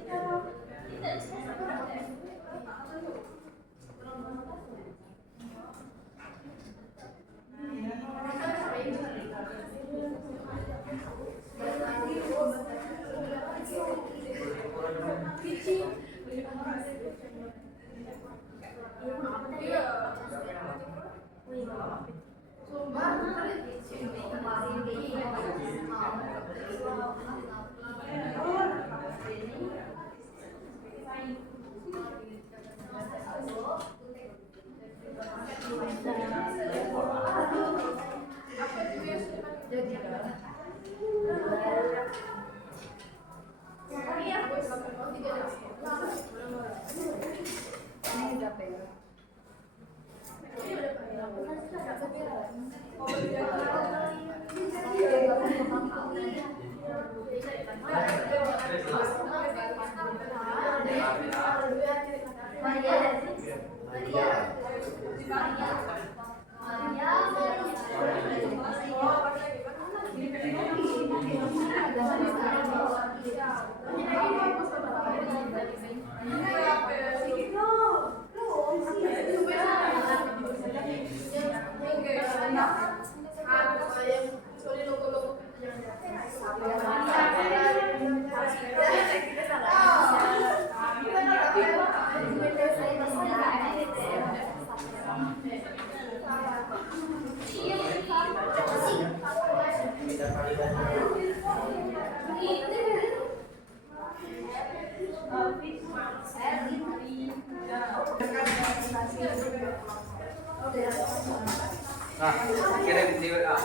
Nah, kirim di WA.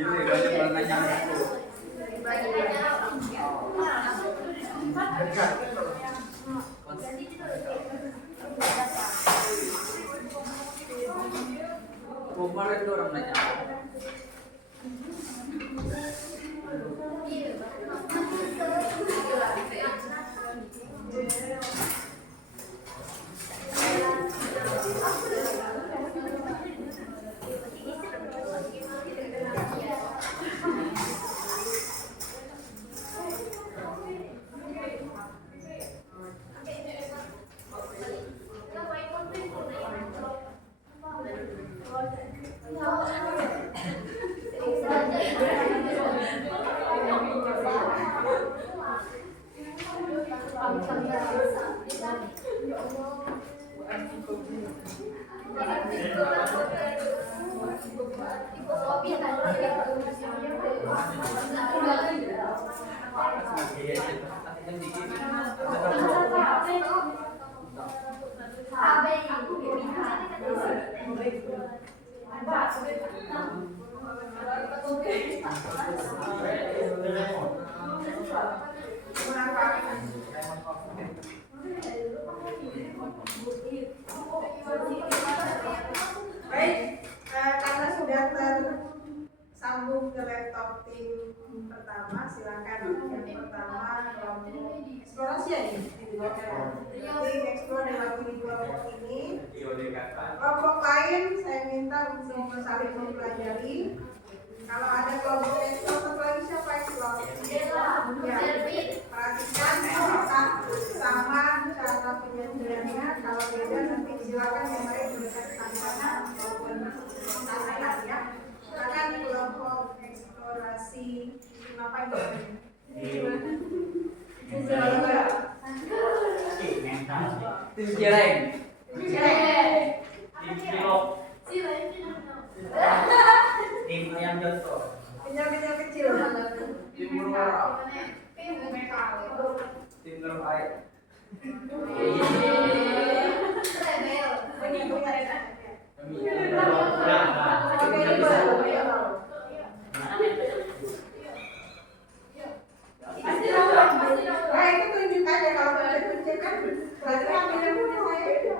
Gini, gak ada nanya itu. Kemarin tuh orang nanya. Baik, karena sudah tersambung ke laptop tim pertama, silakan yang pertama kelompok eksplorasi ya nih. Tim eksplor diwakili kelompok ini. Kelompok lain saya minta untuk saling mempelajari. Kalau ada kelompok eksplor, satu lagi siapa eksplor? Ya, perhatikan apakah sama cara penyajiannya. Kalau beda nanti silakan yang lain mendekat ke sana maupun sana ya. Silakan kelompok eksplorasi apa itu? Tim Cireng. Tim ayam jatuh. Penyakit kecil. Tim Murwara. Tim Nur Air. Ini punya aja. Nah itu tunjuk aja kalau boleh tunjuk kan berarti ambil yang punya saya.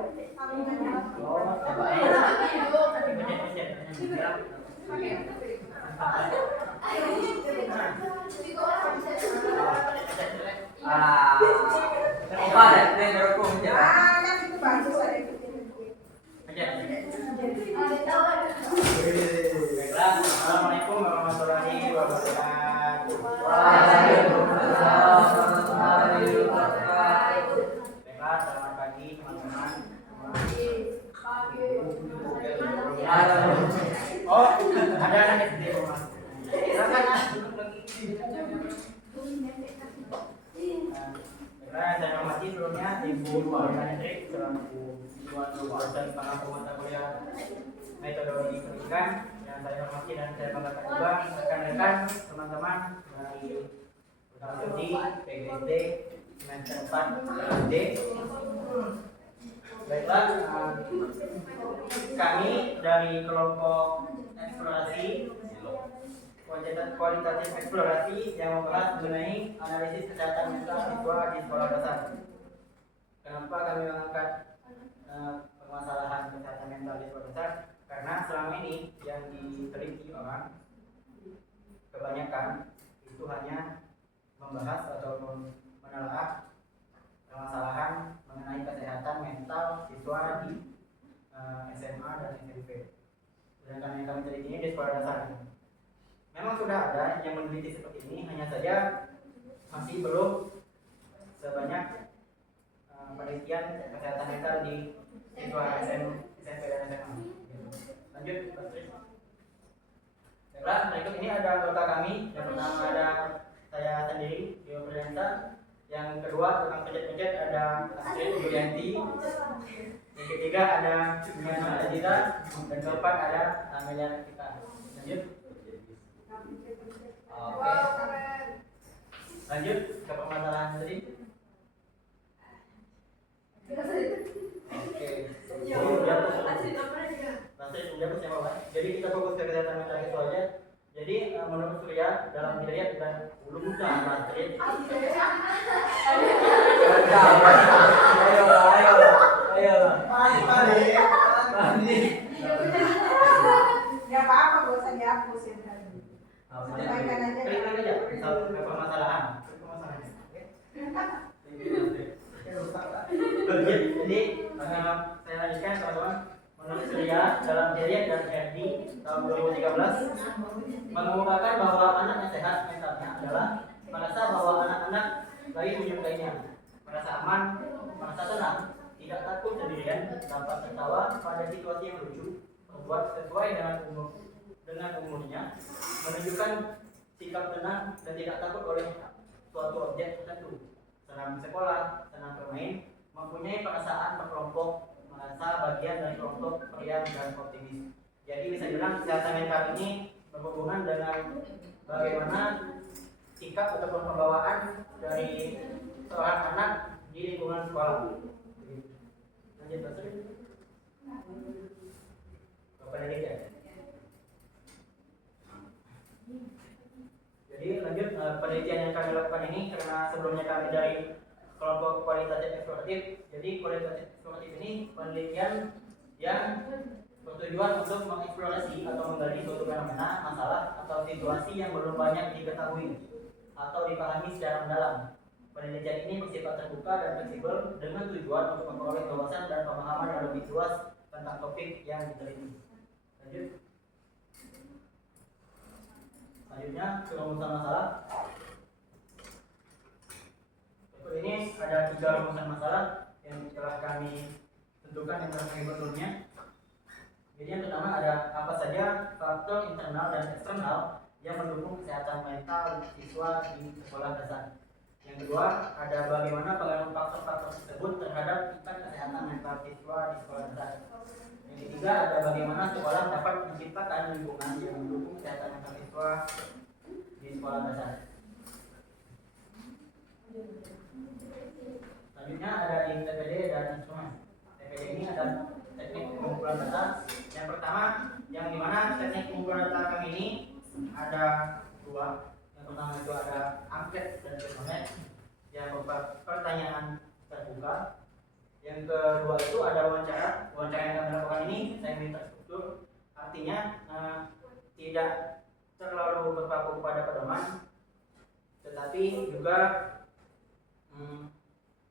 Opa deh, dia ngerokok aja. Kan itu bagus ada Baiklah, Assalamualaikum warahmatullahi wabarakatuh. Waalaikumsalam warahmatullahi wabarakatuh. Baiklah, selamat pagi teman-teman. Oh, ada anak SD rumah. Silakan Mas, duduk lagi. Baiklah, saya hormati sebelumnya Ibu Maulana Hendrik selaku dosen pengasuh mata kuliah metodologi pendidikan yang saya hormati dan saya banggakan juga rekan-rekan teman-teman dari program studi PGSD semester 4 SD. Baiklah, kami dari kelompok eksplorasi kualitatif eksplorasi yang membahas mengenai analisis kesehatan mental siswa di sekolah dasar. Kenapa kami mengangkat permasalahan kesehatan mental di sekolah dasar? Karena selama ini yang diteliti orang kebanyakan itu hanya membahas atau menelaah permasalahan mengenai kesehatan mental siswa di SMA dan SMP. Sedangkan yang kami teliti ini di sekolah dasar. Memang sudah ada yang meneliti seperti ini, hanya saja masih belum sebanyak penelitian kesehatan mental di siswa SMP dan SMA. Lanjut, Pak Tri. Baiklah, berikut ini ada anggota kami. Yang pertama ada saya sendiri, Dio Priyansa. Yang kedua, tukang pijat-pijat ada Astrid Yulianti. Yang ketiga ada Yana Adita. Dan keempat ada Amelia Kita. Lanjut. Oke. Lanjut ke permasalahan tadi. Oke. Jadi kita fokus ke kesehatan mental itu aja. Jadi menurut Surya dalam dilihat dan belum Astrid. Ya apa-apa, gak usah dihapusin tadi. Sampaikan aja. Klik aja ke permasalahan. Jadi saya lanjutkan teman-teman. Menurut Surya dalam Jariat dan Herdi tahun 2013 mengemukakan bahwa anak yang sehat mentalnya adalah merasa bahwa anak-anak lain menyukainya, merasa aman, merasa tenang, tidak takut sendirian, dapat tertawa pada situasi yang lucu, berbuat sesuai dengan umurnya, menunjukkan sikap tenang dan tidak takut oleh suatu objek tertentu, senang sekolah, senang bermain, mempunyai perasaan berkelompok, merasa bagian dari kelompok periang dan optimis. Jadi bisa dibilang kesehatan mental ini berhubungan dengan bagaimana sikap ataupun pembawaan dari seorang anak di lingkungan sekolah. Lanjut, Pak Sri. Bapak pendidik. Jadi lanjut penelitian yang kami lakukan ini karena sebelumnya kami dari kelompok kualitatif eksploratif. Jadi kualitatif eksploratif ini penelitian yang bertujuan untuk mengeksplorasi atau menggali suatu fenomena, masalah atau situasi yang belum banyak diketahui atau dipahami secara mendalam. Penelitian ini bersifat terbuka dan fleksibel dengan tujuan untuk memperoleh wawasan dan pemahaman yang lebih luas tentang topik yang diteliti. Lanjut. Selanjutnya rumusan masalah. Berikut ini ada 3 rumusan masalah yang telah kami tentukan yang telah kami bentuknya. Jadi yang pertama ada apa saja faktor internal dan eksternal yang mendukung kesehatan mental siswa di sekolah dasar. Yang kedua ada bagaimana pengaruh faktor-faktor tersebut terhadap tingkat kesehatan mental siswa di sekolah dasar. Yang ketiga ada bagaimana sekolah dapat menciptakan lingkungan yang mendukung kesehatan mental siswa di sekolah dasar. Selanjutnya ada di TPD dan instrumen. TPD ini ada teknik pengumpulan data. Yang pertama, yang dimana teknik pengumpulan data kami ini ada dua. Yang pertama itu ada angket dan questionnaire yang berupa pertanyaan terbuka. Yang kedua itu ada wawancara. Wawancara yang kami lakukan ini saya minta struktur, artinya tidak terlalu berpaku pada pedoman, tetapi juga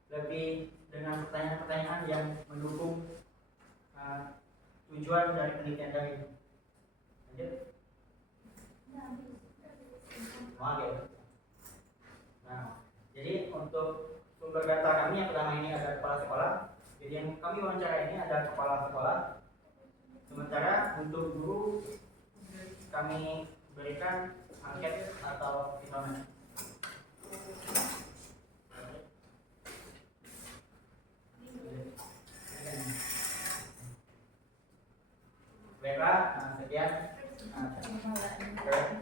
lebih dengan pertanyaan-pertanyaan yang mendukung tujuan dari penelitian kami. Lanjut. Oke. Nah, jadi untuk sumber data kami yang pertama ini ada kepala sekolah. Jadi yang kami wawancara ini ada kepala sekolah. Sementara untuk guru kami berikan angket atau instrumen. Baiklah, sekian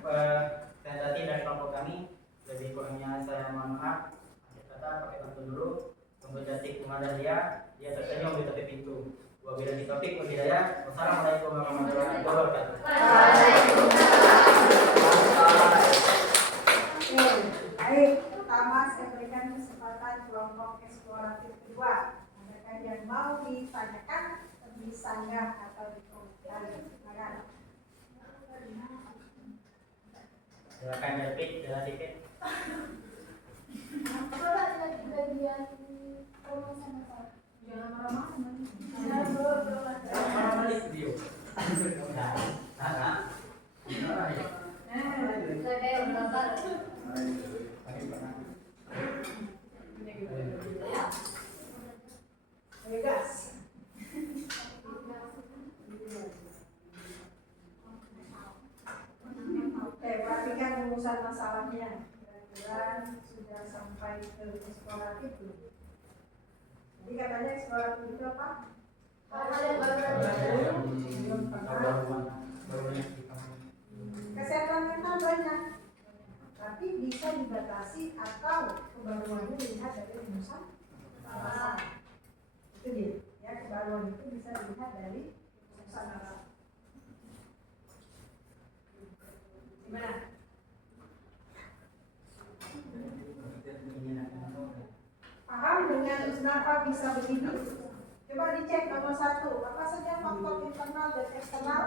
presentasi dari kelompok kami. Lebih kurangnya saya mohon maaf. Akhir kata pakai pantun dulu. Tunggu cantik pengadah dia tersenyum di tepi pintu. Wabillahi taufiq wal hidayah. Wassalamualaikum warahmatullahi wabarakatuh. Baik, pertama saya berikan kesempatan kelompok eksploratif kedua. Adakah yang mau ditanyakan, disanggah atau dikomentari? Silakan. Silakan David, David. Apa ada bagian promosi masalah? Jangan marah-marah. Gas. Oke, perhatikan rumusan masalahnya. Kira-kira sudah sampai ke eksploratif belum? Jadi katanya eksploratif itu apa? Kesehatan mental banyak, tapi bisa dibatasi atau kebaruannya dilihat dari rumusan masalah. Itu dia, ya, kebaruan itu bisa dilihat dari rumusan masalah. Gimana? Paham dengan kenapa bisa begini? Coba dicek nomor 1, apa saja faktor internal dan eksternal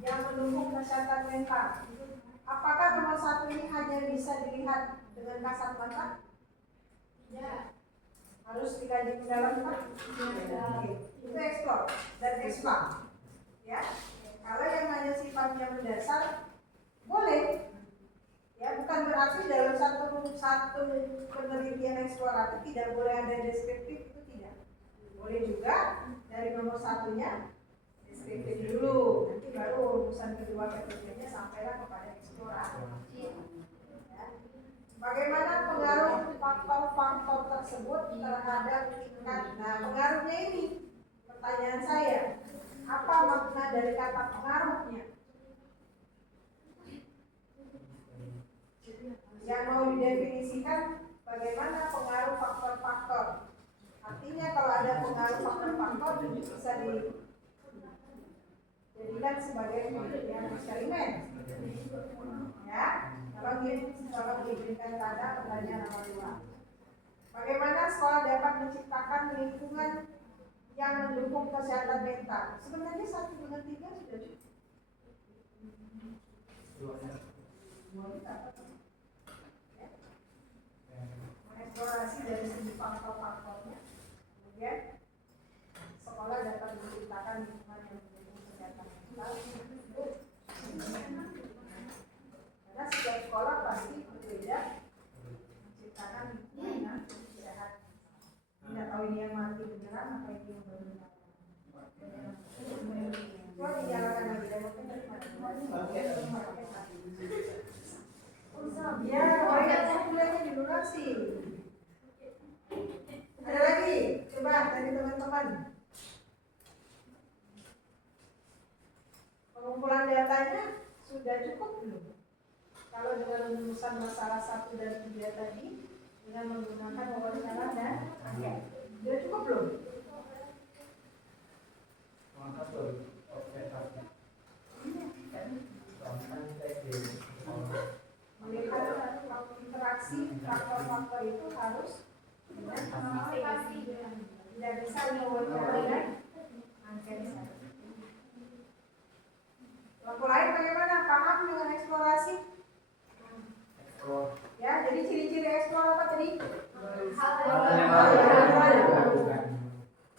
yang mendukung kesehatan mental? Apakah nomor 1 ini hanya bisa dilihat dengan kasat mata? Tidak. Harus dikaji mendalam, Pak? Tidak. Itu eksplor dan ekspand. Ya, kalau yang hanya sifatnya mendasar, boleh. Ya, bukan berarti dalam satu penelitian eksploratif tidak boleh ada deskriptif, itu tidak. Boleh juga dari nomor 1-nya deskriptif dulu, nanti baru urusan kedua ketiganya sampailah kepada eksplorasi. Ya. Bagaimana pengaruh faktor-faktor tersebut terhadap tingkat? Nah, pengaruhnya ini pertanyaan saya, apa makna dari kata pengaruhnya? Yang mau didefinisikan bagaimana pengaruh faktor-faktor. Artinya kalau ada pengaruh faktor-faktor bisa dijadikan sebagai penelitian eksperimen. Ya, kalau diberikan tanda pertanyaan nomor 2. Bagaimana sekolah dapat menciptakan lingkungan yang mendukung kesehatan mental? Sebenarnya 1 dengan 3 sudah cukup. Eksplorasi dari segi faktor-faktornya, kemudian sekolah dapat menciptakan lingkungan yang mendukung kesehatan mental. Karena setiap sekolah pasti berbeda menciptakan lingkungan yang sehat. Tidak tahu ini yang mati beneran atau ini yang beneran. Coba dijalankan lagi dari ya, banyak kuliahnya di durasi. Ada lagi? Coba dari teman-teman. Pengumpulan datanya sudah cukup belum? Kalau dengan rumusan masalah 1 dan 3 tadi, dengan menggunakan wawancara dan angket. belum? Melihat interaksi faktor-faktor itu harus dengan komunikasi. Tidak bisa diwawancara dan angket. Kelompok lain bagaimana? Paham dengan eksplorasi? Ya, jadi ciri-ciri eksplor apa tadi?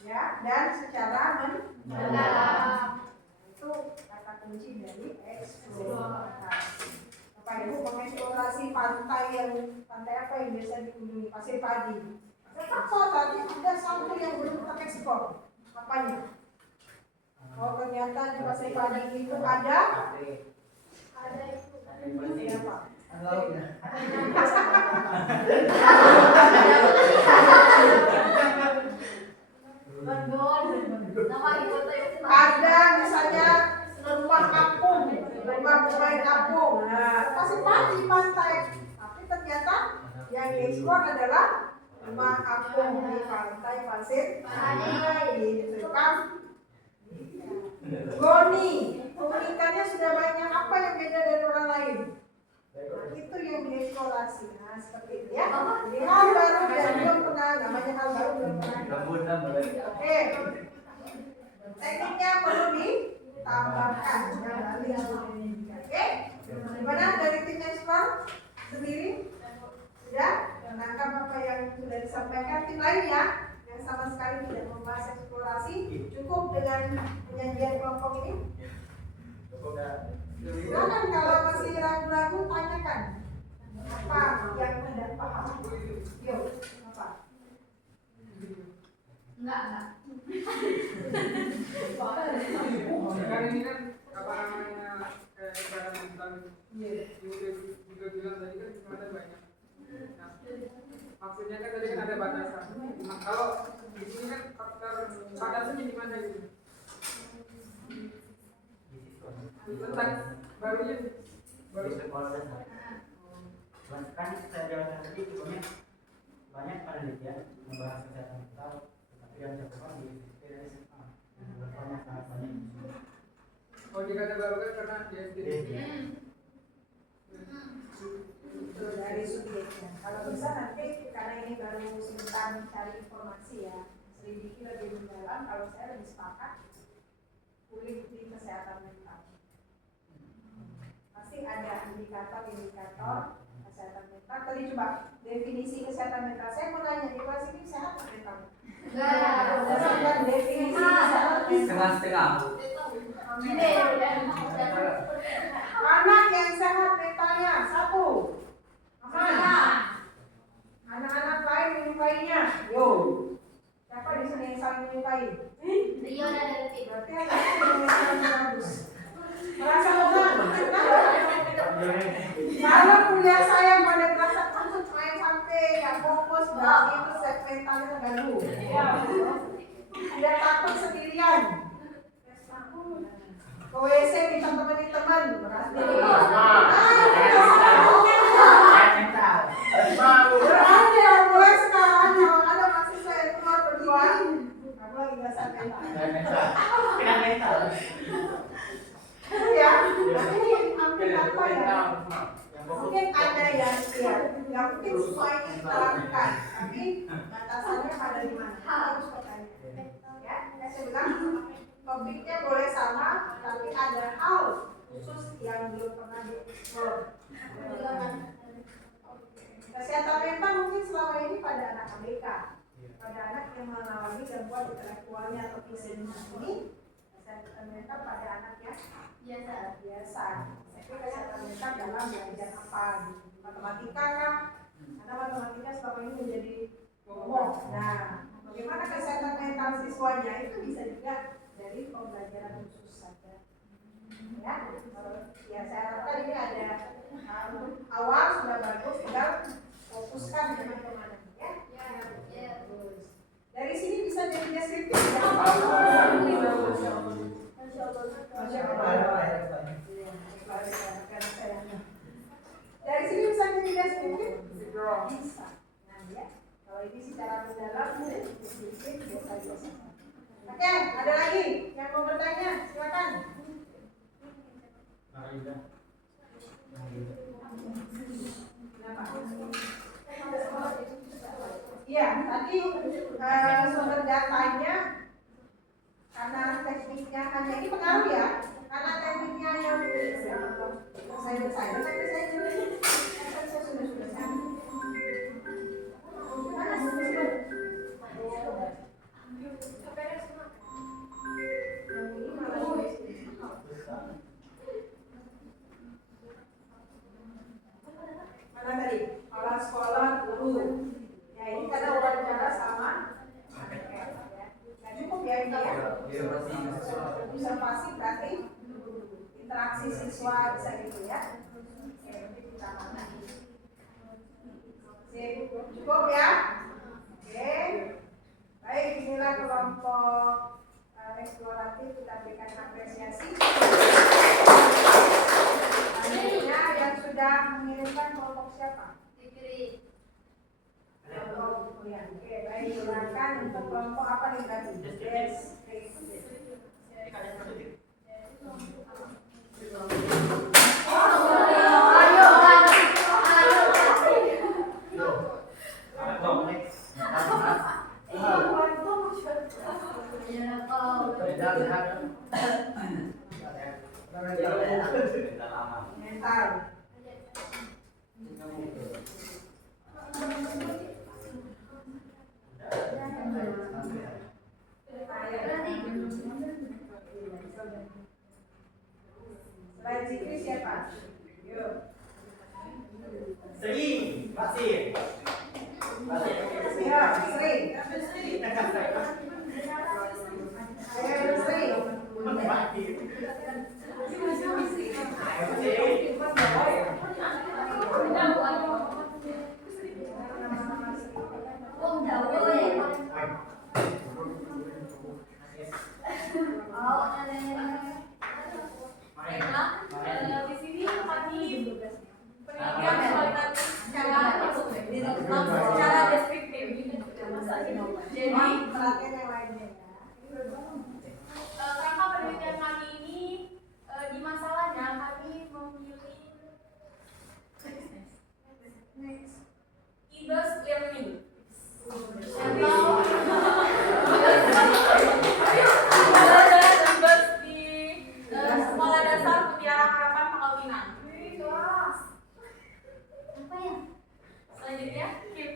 Ya, dan secara mendalam. Itu kata kunci dari eksplorasi. Bapak Ibu mengeksplorasi pantai apa yang biasa dikunjungi, Pasir Padi. Kenapa tadi ada satu yang belum terekspor? Apanya? Oh, ternyata di Pasir Padi itu ada siapa? Ada misalnya rumah apung, rumah pemain apung. Nah, Pasir Padi pantai, tapi ternyata yang diekspor adalah rumah apung di pantai Pasir Padi. Itu kan Goni, keunikannya sudah banyak. Apa yang beda dari orang lain? Nah, itu yang dieksplorasi. Nah, seperti itu ya. Jadi hal baru dan belum pernah, namanya hal baru belum pernah. Oke. Tekniknya perlu ditambahkan. Oke. Gimana dari tim ekspor sendiri? Sudah menangkap apa yang sudah disampaikan tim lain ya? Yang sama sekali tidak membahas eksplorasi, cukup dengan penyajian kelompok ini. Silakan kalau masih ragu-ragu tanyakan apa yang tidak paham. Yuk, apa? Enggak. Sekarang ini kan apa namanya ibarat tentang juga bilang tadi kan ada banyak. Nah, maksudnya kan tadi kan ada batasan. Nah, kalau di sini kan faktor batasannya di mana gitu? Tentang barunya baru kan saya jelaskan tadi sebelumnya banyak penelitian membahas kesehatan mental, tetapi yang terkembang di SMA banyak sangat banyak. oh jika ada baru kan karena di SD. Itu dari subjeknya. Kalau bisa nanti karena ini baru simpan cari informasi ya, selidiki lebih mendalam. Kalau saya lebih sepakat kulik di kesehatan mental. Pasti ada indikator kesehatan mental. Tadi coba definisi kesehatan mental. Saya mau nanya di kelas ini sehat atau mental? Berdasarkan definisi kesehatan mental. Setengah-setengah. Anak yang sehat mentalnya satu. Aman. Anak-anak lain menyukainya. Yo. Siapa di sini yang saling menyukai? Rio dan Devi. Berarti anak yang saling bagus. Merasa tenang. Kalau kuliah saya pada merasa takut main sampai nggak fokus, berarti itu set mentalnya terganggu. Tidak takut sendirian. Ke WC bisa temenin teman, berarti. Berarti mulai sekarang kalau ada mahasiswa yang keluar berdua, kamu lagi nggak sampai mental. Ya, tapi ini ambil apa ya? Mungkin ada yang mungkin semua ini diterapkan, tapi batasannya pada di mana? Harus bertanya. Ya, saya bilang topiknya boleh sama, tapi ada hal khusus yang belum pernah dieksplor. Kesehatan mental mungkin selama ini pada anak ABK, pada anak yang mengalami gangguan intelektualnya atau fisik ini. Kesehatan mental pada anak yang biasa. Tapi kesehatan mental dalam belajar apa? Matematika kan? Karena matematika selama ini menjadi momok. Nah, bagaimana kesehatan mental siswanya itu bisa juga dari pembelajaran khusus saja. Ya, saya harapkan ini ada awal sudah bagus, tinggal fokuskan dengan kemana ya. Dari sini bisa jadi deskriptif ya. Dari sini bisa jadi deskriptif? Bisa. Nah ya, kalau Kalau ini secara mendalam sedikit biasa-biasa. Oke, ada lagi yang mau bertanya? Silakan. Iya, tadi sumber datanya karena tekniknya hanya ini pengaruh ya, karena tekniknya yang saya tapi saya sudah mana sumber? Mana tadi? Kepala sekolah, guru. Ya ini karena wawancara sama ya cukup ya ini ya. Observasi berarti interaksi siswa bisa gitu ya. Cukup ya. Oke. Baik, inilah kelompok eksploratif, kita berikan apresiasi. Selanjutnya yang sudah mengirimkan kelompok siapa? Oke, baik, silakan untuk kelompok apa nih tadi? Selain Zikri siapa? Yuk. Sri, Basir. Ya, Sri. Di sini kami penelitian kualitatif secara deskriptif. Jadi kerangka penelitian kami ini di masalahnya kami memilih e-bus learning atau e-bus di Sekolah Dasar Mutiara Harapan Pangkal Pinang. Apa ya? Selanjutnya, Kim.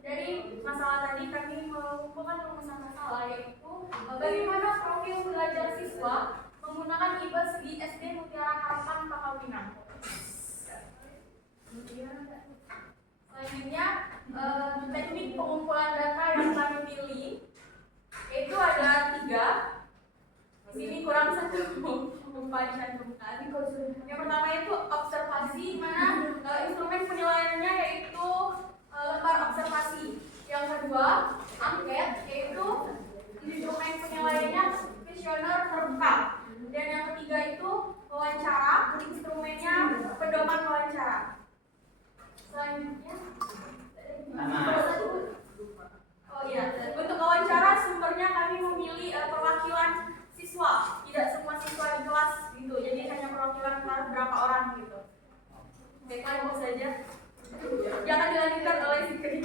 Dari masalah tadi kami mengumpulkan rumusan masalah, yaitu bagaimana profil belajar siswa menggunakan e-bus di SD Mutiara Harapan Pangkal Pinang. Selanjutnya, teknik pengumpulan data yang kami pilih yaitu ada 3. Di sini kurang satu lupa dicantumkan. Yang pertama itu observasi, mana instrumen penilaiannya yaitu lembar observasi. Yang kedua, angket, yaitu instrumen penilaiannya kuesioner terbuka. Dan yang ketiga itu wawancara, instrumennya pedoman wawancara. Selanjutnya, oh iya, untuk wawancara sumbernya kami memilih perwakilan siswa, tidak semua siswa di kelas gitu, jadi hanya perwakilan kelas berapa orang gitu. Baiklah, itu saja. Jangan dilanjutkan oleh Zikri.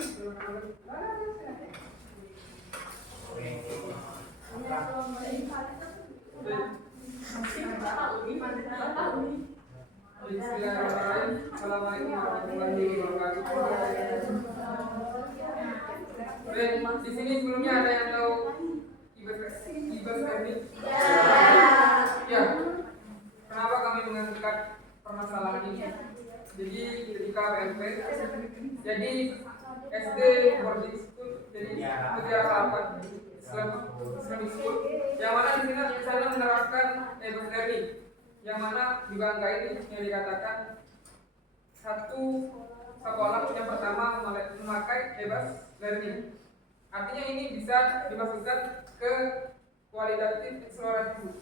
Assalamualaikum warahmatullahi wabarakatuh. Di sini sebelumnya ada yang tahu e-bus learning? Ya. Kenapa kami mengangkat permasalahan ini? Jadi ketika PMP, jadi SD boarding school, jadi Mutiara Harapan Islamic School, yang mana di sana menerapkan e-bus learning, yang mana juga angka ini yang dikatakan satu sekolah yang pertama memakai e-bus learning. Artinya ini bisa dimasukkan ke kualitatif eksploratif,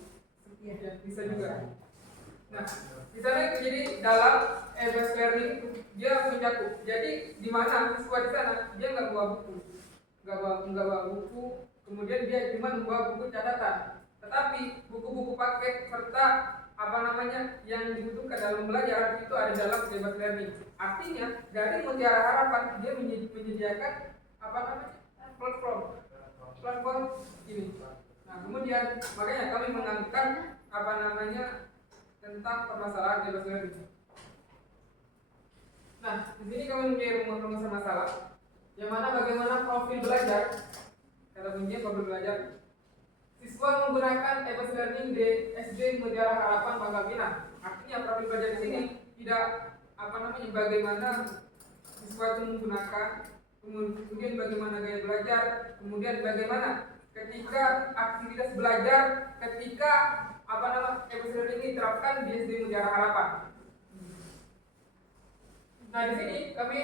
ya, bisa juga. Nah, di sana jadi dalam base learning dia mencakup. Jadi di mana siswa di sana dia nggak bawa buku, kemudian dia cuma membawa buku catatan. Tetapi buku-buku paket serta yang dibutuhkan dalam belajar itu ada dalam base learning. Artinya dari Mutiara Harapan dia menyediakan platform ini. Nah, kemudian makanya kami mengangkat tentang permasalahan bebas learning. Nah, di sini kami mempunyai rumus masalah yang mana bagaimana profil belajar. Kata kuncinya profil belajar. Siswa menggunakan bebas learning di SD Mutiara Harapan Pangkal Pinang. Artinya profil belajar di sini tidak bagaimana siswa itu menggunakan, kemudian bagaimana gaya belajar, kemudian bagaimana ketika aktivitas belajar ketika bebas learning ini diterapkan di SD Mutiara Harapan. Nah, di sini kami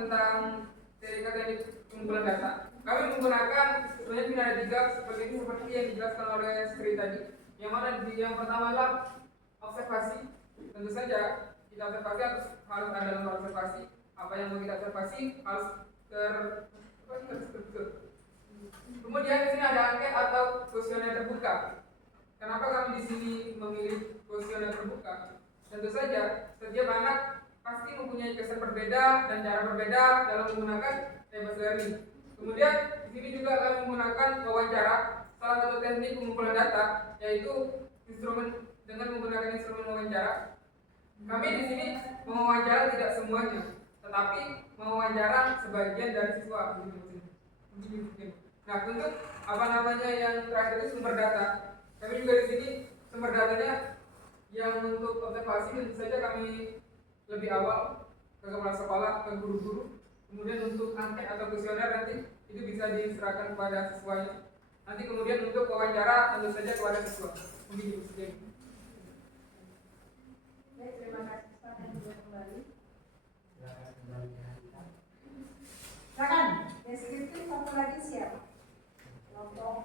tentang teknik pengumpulan data. Kami menggunakan sebenarnya tidak ada 3 seperti yang dijelaskan oleh Sri tadi. Yang mana yang pertama adalah observasi. Tentu saja kita observasi harus ada dalam observasi. Apa yang mau kita observasi harus terstruktur. Kemudian di sini ada angket atau kuesioner terbuka. Kenapa kami di sini memilih kuesioner terbuka? Tentu saja setiap anak pasti mempunyai kesan berbeda dan cara berbeda dalam menggunakan bebas learning. Kemudian di sini juga kami menggunakan wawancara, salah satu teknik pengumpulan data yaitu dengan menggunakan instrumen wawancara. Kami di sini mewawancara tidak semuanya, tetapi mewawancara sebagian dari siswa. Nah, untuk yang terakhir itu sumber data. Kami juga di sini sumber datanya yang untuk observasi tentu saja kami lebih awal ke kepala sekolah, ke guru-guru. Kemudian untuk angket atau kuesioner nanti itu bisa diserahkan kepada siswanya. Nanti kemudian untuk wawancara tentu saja kepada siswa. Begitu. Baik, terima kasih Pak yang sudah kembali. Silakan, deskriptif satu lagi siapa? Kelompok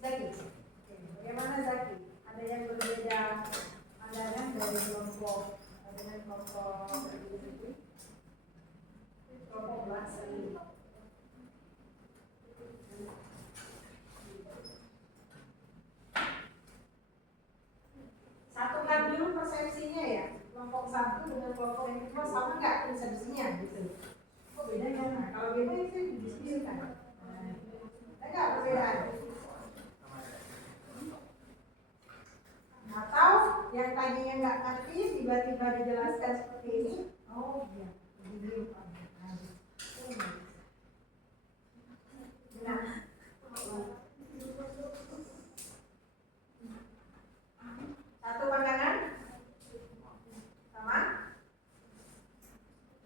Zaki. Oke, bagaimana Zaki? Ada yang berbeda pandangan dari kelompok dengan kelompok ini? Kelompok bahasa ini. Satukan dulu persepsinya ya. Kelompok satu dengan kelompok yang kedua sama nggak persepsinya gitu? Kok bedanya? Nah, kalau beda itu didiskusikan. Ada nggak perbedaan? Atau yang tadinya nggak ngerti tiba-tiba dijelaskan seperti ini, oh iya, begini Pak. Nah, satu pandangan sama?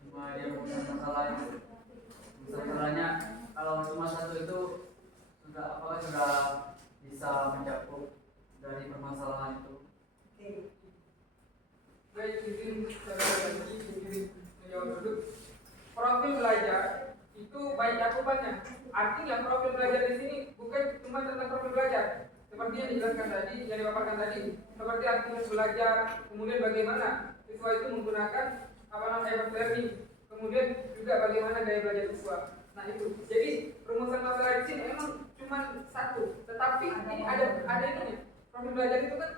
Cuma dia punya masalahnya kalau cuma satu itu apakah sudah bisa mencakup dari permasalahan itu? Oke. Baik, izin saya menjawab dulu. Profil belajar itu baik cakupannya. Artinya profil belajar di sini bukan cuma tentang profil belajar. Seperti yang dijelaskan tadi, yang dipaparkan tadi, seperti aktivitas belajar, kemudian bagaimana siswa itu menggunakan bebas learning, kemudian juga bagaimana gaya belajar siswa. Nah itu, jadi rumusan masalah di sini memang cuma satu, tetapi ini ada ininya. Profil belajar itu kan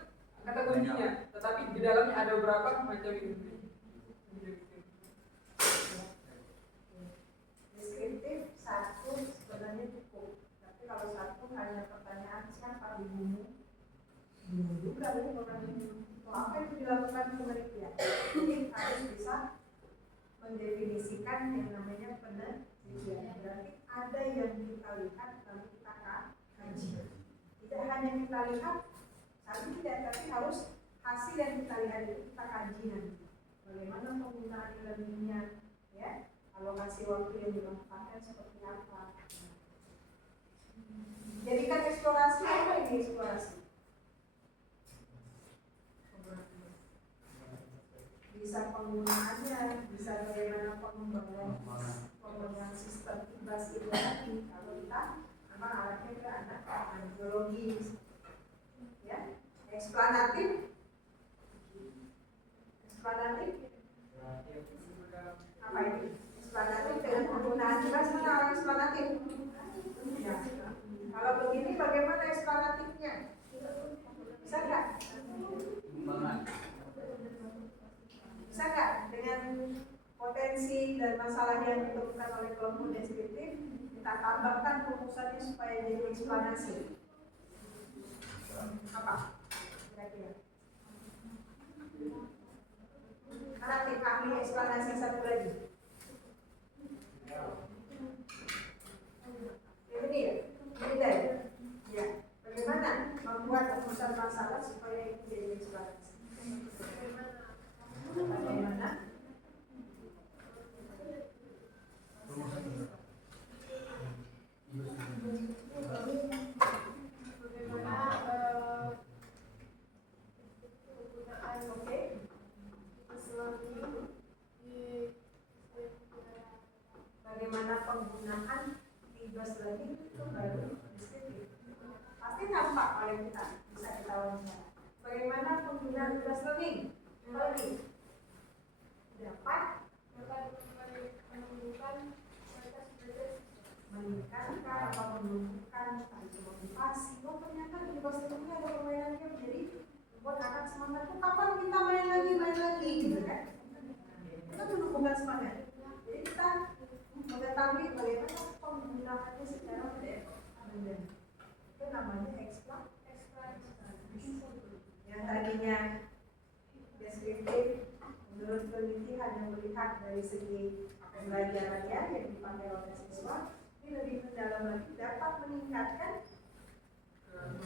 kata kuncinya, tetapi di dalamnya ada beberapa macam ini. Deskriptif satu sebenarnya cukup, tapi kalau satu hanya pertanyaan siapa ibumu, bingung juga ya orang ini. Apa yang dilakukan penelitian? Jadi harus bisa mendefinisikan yang namanya penelitian. Berarti ada yang kita lihat lalu kita kaji. Tidak hanya kita lihat, tapi harus hasil yang kita lihat itu kita kaji nanti. Bagaimana penggunaan learningnya, ya? Alokasi waktu yang dimanfaatkan seperti apa? Jadikan eksplorasi apa ini eksplorasi? Bisa penggunaannya, bisa bagaimana pengembangan sistem basis tadi. Kalau kita memang alatnya ke anak biologis, ya. Eksplanatif. Eksplanatif. Apa ini? Eksplanatif dengan penggunaan bebas, mana orang eksplanatif? Ya. Kalau begini bagaimana eksplanatifnya? Bisa nggak? Bisa nggak dengan potensi dan masalah yang ditemukan oleh kelompok deskriptif kita tambahkan rumusannya supaya jadi eksplanasi? Apa? Kira-kira? Karena tim ahli eksplanasi satu lagi. Ini ya, beda ya. Ya, bagaimana membuat rumusan masalah supaya itu jadi eksplanasi? Bagaimana? Bagaimana penggunaan tugas learning itu baru deskriptif. Pasti nampak oleh kita, bisa kita wawancara. Bagaimana penggunaan tugas learning? Lagi dapat meningkatkan atau menumbuhkan motivasi. Oh ternyata di tugas learning ada permainannya, jadi buat anak semangat. Tuh kapan kita main lagi gitu kan? Itu menumbuhkan semangat. Jadi kita mengetahui bagaimana penggunaannya secara benar. Itu namanya eksplorasi. Yang tadinya deskriptif, menurut peneliti hanya melihat dari segi pembelajarannya yang dipakai oleh siswa, ini lebih mendalam lagi dapat meningkatkan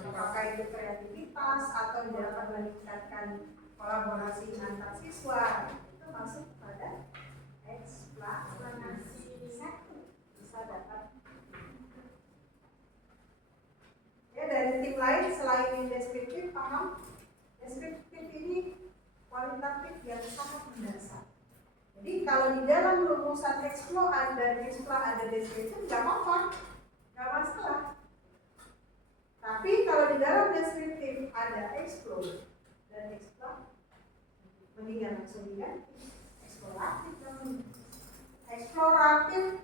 apakah itu kreativitas atau dapat meningkatkan kolaborasi antar siswa. Itu masuk pada eksplanasi. Bisa dapat ya. Dari tim lain selain yang deskriptif, paham deskriptif ini kualitatif yang sangat mendasar. Jadi kalau di dalam rumusan explore dan explore ada deskriptif nggak apa-apa, nggak masalah. Tapi kalau di dalam deskriptif ada explore dan explore, mendingan langsung diganti eksploratif. Eksploratif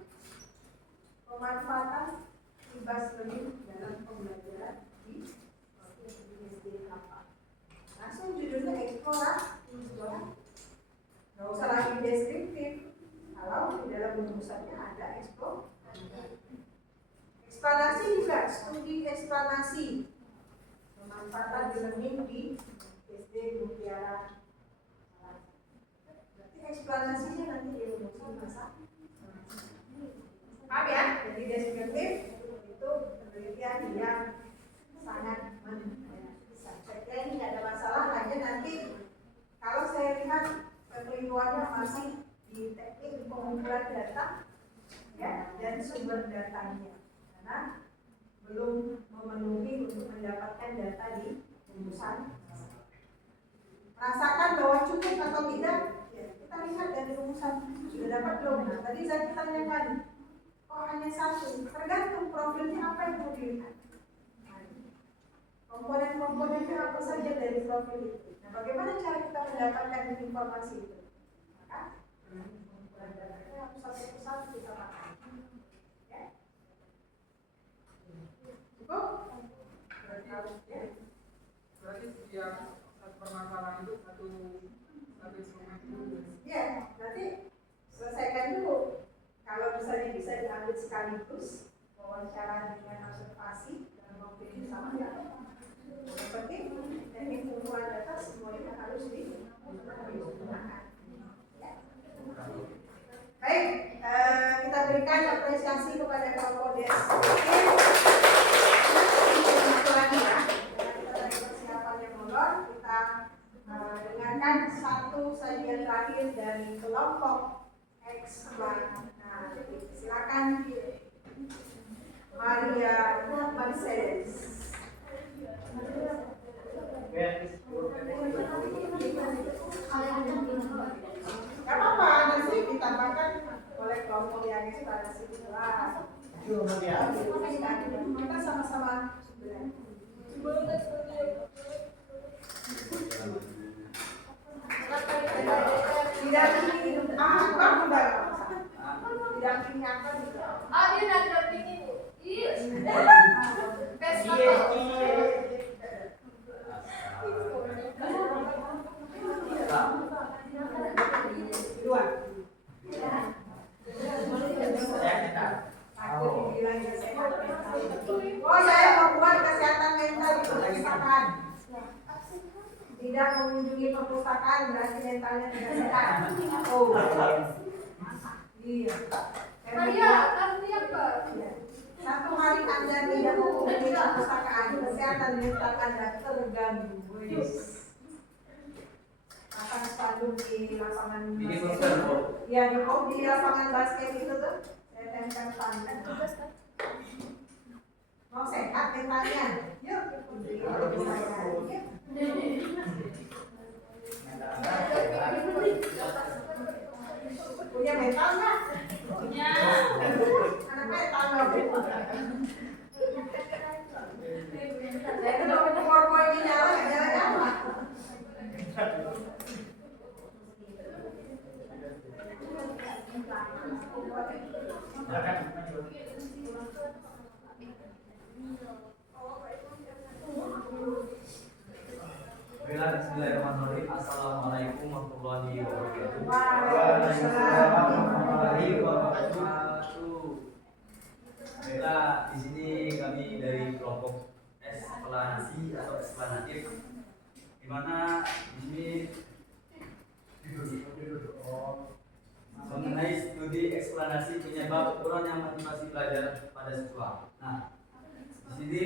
pemanfaatan tugas learning dalam pembelajaran di SD apa? Langsung judulnya eksploratif. Nggak usah lagi deskriptif. Kalau di dalam rumusannya ada eksplanasi. Eksplanasi juga studi eksplanasi pemanfaatan learning di SD Mutiara. Berarti eksplanasinya nanti di rumusan masa. Paham ya? Jadi deskriptif itu penelitian yang sangat saya ini tidak ada masalah, hanya nanti kalau saya lihat penelitiannya masih di teknik pengumpulan data ya, dan sumber datanya karena belum memenuhi untuk mendapatkan data di rumusan. Rasakan bahwa cukup atau tidak ya, kita lihat dari rumusan sudah dapat belum. Nah, tadi saya tanyakan hanya satu, tergantung profilnya apa yang mau dilihat. Komponen-komponennya apa saja dari profil itu. Nah, bagaimana cara kita mendapatkan informasi itu? Maka komponen datanya harus satu persatu kita pakai. Ya. Cukup? Berarti setiap satu permasalahan itu satu instrumen itu. Ya, nanti selesaikan dulu. Kalau misalnya bisa diambil sekaligus, wawancara dengan observasi dan profil sama ya. Yang penting teknik pengumpulan data semuanya harus digunakan. Ya. Baik, kita berikan apresiasi kepada kelompok deskriptif. Lagi ya, dengan kita dari persiapan yang molor, kita dengarkan satu sajian terakhir dari kelompok eksplanasi. Silakan Maria Mercedes. Gak apa-apa, nanti ditambahkan oleh kelompok yang eksplorasi kelas. Kita sama-sama. Didampingi apa udah? Didampingi apa gitu? Dia udah dampingin. Pesta. Dua. Saya kita. Aku dibilang ya sehat mental. Oh, saya membuat kesehatan mental di perpustakaan. Tidak mengunjungi perpustakaan berarti mentalnya tidak sehat. Oh, iya. Maria, artinya apa? Satu hari Anda tidak mengunjungi perpustakaan, kesehatan mental Anda terganggu. Akan selalu di lapangan Bikin basket. poster, Bu. Ya di lapangan basket itu tuh, saya tempel tangan. Mau sehat mentalnya? Yuk, punya mental nggak? Punya. Anak mental nggak? Saya tuh dapat powerpoint ini nyala nggak nyala. Bismillahirrahmanirrahim. Assalamualaikum warahmatullahi wabarakatuh. Waalaikumsalam warahmatullahi wabarakatuh. Baiklah, di sini kami dari kelompok eksplanasi atau eksplanatif, di mana di sini mengenai studi eksplanasi penyebab kurangnya motivasi belajar pada siswa. Nah, di sini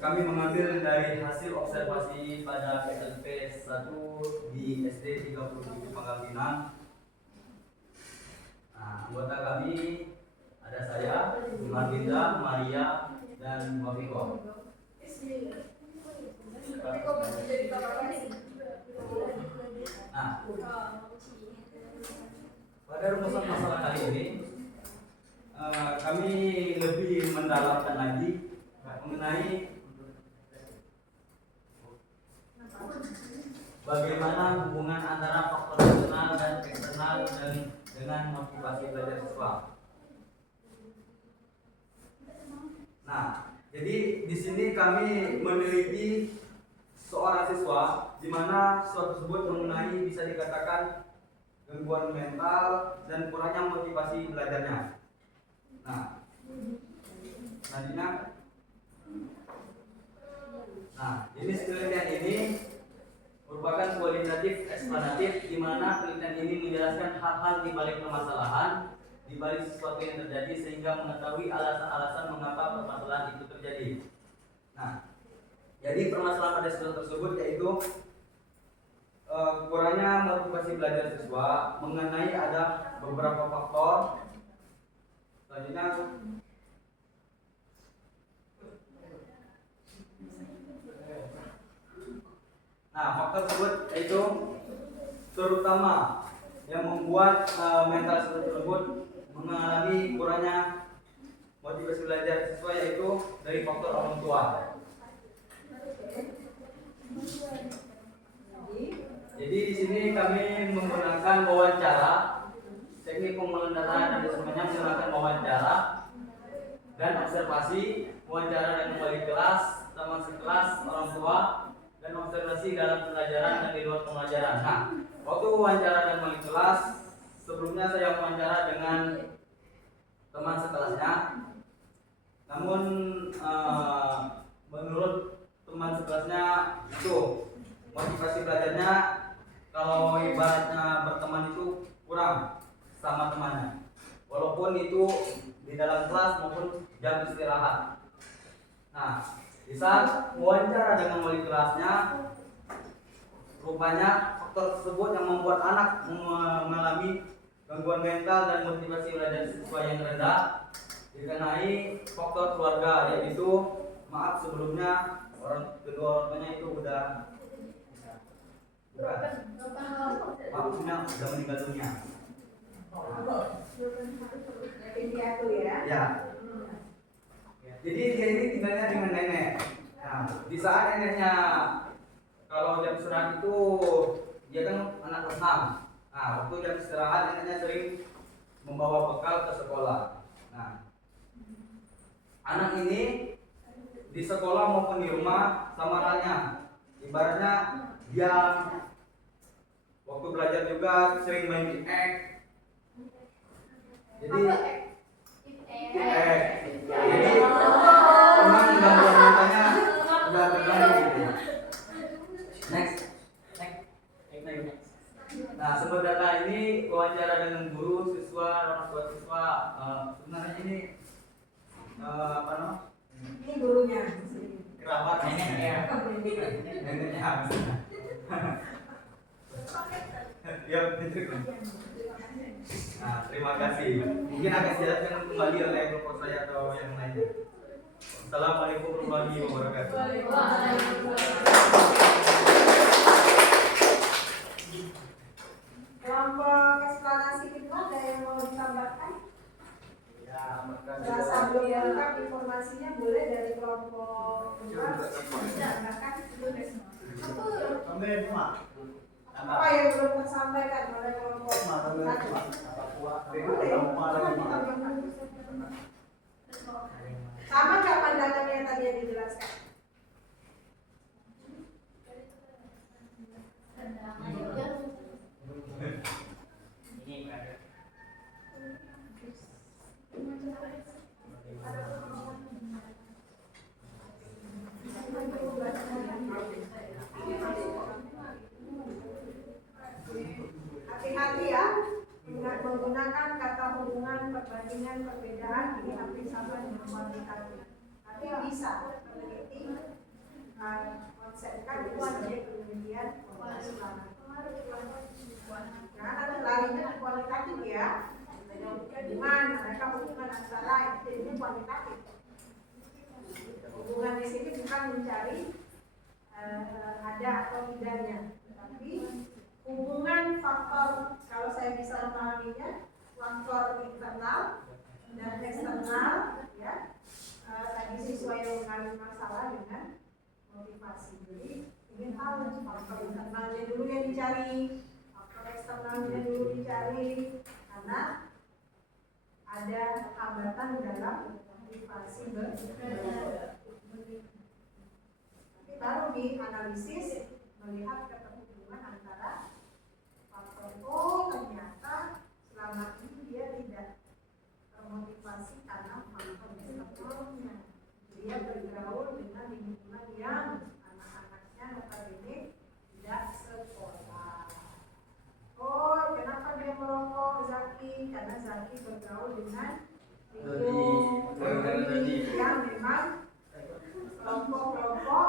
kami mengambil dari hasil observasi pada PLP 1 di SD 37 Pangkal Pinang. Nah, anggota kami ada saya, Marginda, Maria, dan Wafiko. Nah, pada rumusan masalah kali ini kami lebih mendalamkan lagi mengenai bagaimana hubungan antara faktor internal dan eksternal dan dengan motivasi belajar siswa. Nah, jadi di sini kami meneliti seorang siswa di mana siswa tersebut mengenai bisa dikatakan gangguan mental dan kurangnya motivasi belajarnya. Nah, selanjutnya, jenis penelitian ini merupakan kualitatif eksplanatif di mana penelitian ini menjelaskan hal-hal di balik permasalahan, di balik sesuatu yang terjadi sehingga mengetahui alasan-alasan mengapa permasalahan itu terjadi. Nah, jadi permasalahan pada siswa tersebut yaitu kurangnya motivasi belajar siswa mengenai ada beberapa faktor. Selanjutnya, faktor tersebut yaitu terutama yang membuat mental siswa tersebut mengalami kurangnya motivasi belajar siswa yaitu dari faktor orang tua. Jadi di sini kami menggunakan wawancara, teknik pengumpulan data dan semuanya menggunakan wawancara dan observasi, wawancara dengan wali kelas, teman sekelas, orang tua, dan observasi dalam pembelajaran dan di luar pembelajaran. Nah, waktu wawancara dan wali kelas, sebelumnya saya wawancara dengan teman sekelasnya. Namun menurut teman sekelasnya itu motivasi belajarnya kalau ibaratnya berteman itu kurang sama temannya. Walaupun itu di dalam kelas maupun jam istirahat. Nah, di saat wawancara dengan wali kelasnya, rupanya faktor tersebut yang membuat anak mengalami gangguan mental dan motivasi belajar siswa yang rendah dikenai faktor keluarga, yaitu maaf sebelumnya kedua orang tuanya itu udah maksudnya sudah meninggal dunia. Ya. Jadi dia ini tinggalnya dengan nenek. Nah, di saat neneknya istirahat itu dia kan anak kelas 6. Nah, waktu jam istirahat neneknya sering membawa bekal ke sekolah. Nah, anak ini di sekolah maupun di rumah sama halnya. Ibaratnya diam. Waktu belajar juga sering main di X. Jadi jadi memang gangguan mentanya udah terganggu gitu. Next. Nah, sumber data ini wawancara dengan guru, siswa, orang tua siswa. Sebenarnya ini apa namanya? Ini gurunya. Kerabat neneknya. Ya, betul. Nah, terima kasih. Mungkin akan dijelaskan kembali oleh Prof. saya atau yang lainnya. Assalamualaikum warahmatullahi wabarakatuh. Kelompok eksplanasi kedua ada yang mau ditambahkan? Ya, Rasa belum lengkap informasinya boleh dari kelompok kedua ditambahkan dulu. Apa yang belum tersampaikan oleh kelompok satu? Sama nggak pandangannya yang tadi yang dijelaskan? ini berada. Hati-hati ya menggunakan kata hubungan, perbandingan, perbedaan ini hampir sama dengan kuantitatif. Tapi bisa meneliti konsepkan itu sebagai penelitian kuantitatif. Jangan nanti larinya ke kualitatif ya. Hubungan, mereka hubungan antara itu kuantitatif. Hubungan di sini bukan mencari ada atau tidaknya, tapi hubungan faktor, kalau saya bisa memahaminya, faktor internal dan eksternal, ya. Tadi siswa yang mengalami masalah dengan motivasi, jadi ingin tahu faktor internalnya dulu yang dicari, faktor eksternalnya dulu dicari, karena ada hambatan dalam motivasi belajar. Tapi baru dianalisis melihat keterhubungan antara faktor, oh ternyata selama ini dia tidak termotivasi karena faktor eksternalnya. Dia bergaul dengan lingkungan yang anak-anaknya notabene tidak sekolah. Oh, kenapa dia merokok Zaki? Karena Zaki bergaul dengan lingkungan yang memang kelompok-kelompok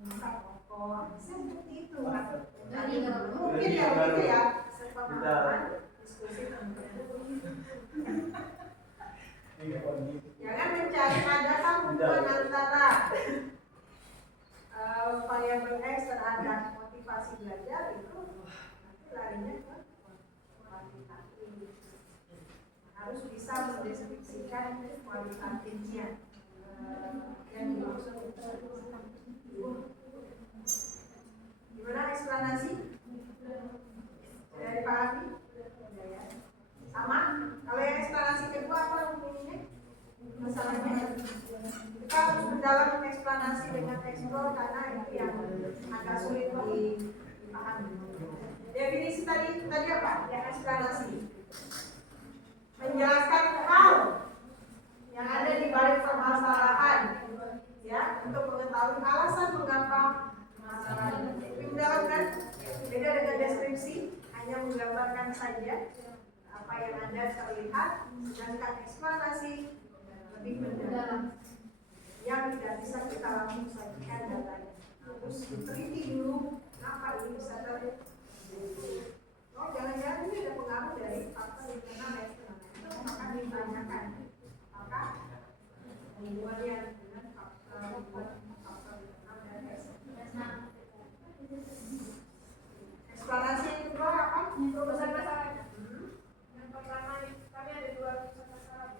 menghisap rokok. Seperti itu kan? Mungkin ya begitu ya. Sepemahaman diskusi jangan mencari adakah hubungan antara variabel X terhadap motivasi belajar itu nanti larinya ke kualitatif. Harus bisa mendeskripsikan kualitatifnya yang dimaksud. Gimana eksplanasi dari Pak Abi? Sama? Kalau yang eksplanasi kedua apa hukumnya? Masalahnya kita harus mendalam eksplanasi dengan eksplor karena itu yang agak sulit dipahami. Definisi tadi apa? Yang eksplanasi menjelaskan hal yang ada di balik permasalahan, ya, untuk mengetahui alasan mengapa masalah ini. Lebih mendalam kan? Beda dengan deskripsi, hanya menggambarkan saja apa yang ada terlihat, sedangkan eksplanasi lebih mendalam yang tidak bisa kita langsung sajikan datanya. Harus diteliti dulu kenapa ini bisa terjadi. Oh, jangan-jangan ini ada pengaruh dari faktor internal dan eksternal. Itu akan ditanyakan. Maka hubungannya dengan faktor internal dan eksternal. Eksplanasi yang kedua apa? Rumusan masalah. Yang pertama kami ada dua rumusan masalah.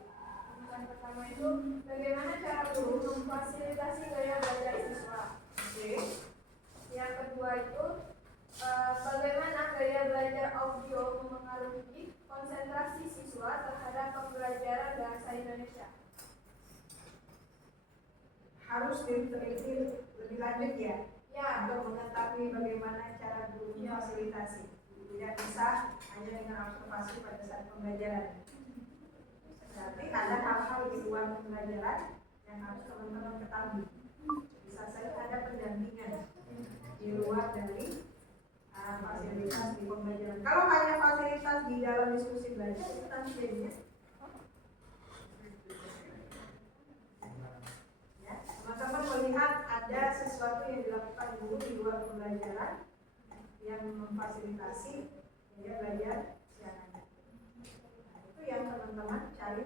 Rumusan pertama itu bagaimana cara guru memfasilitasi gaya belajar siswa. Oke. Yang kedua itu harus diteliti lebih lanjut ya, untuk mengetahui bagaimana cara guru memfasilitasi. Tidak bisa hanya dengan observasi pada saat pembelajaran. Berarti ada hal-hal di luar pembelajaran yang harus teman-teman ketahui. Bisa saja ada pendampingan di luar dari fasilitas di pembelajaran. Kalau hanya fasilitas di dalam diskusi belajar itu nanti jadinya ya, teman-teman melihat ada sesuatu yang dilakukan guru di luar pembelajaran yang memfasilitasi dia belajar secara itu yang teman-teman cari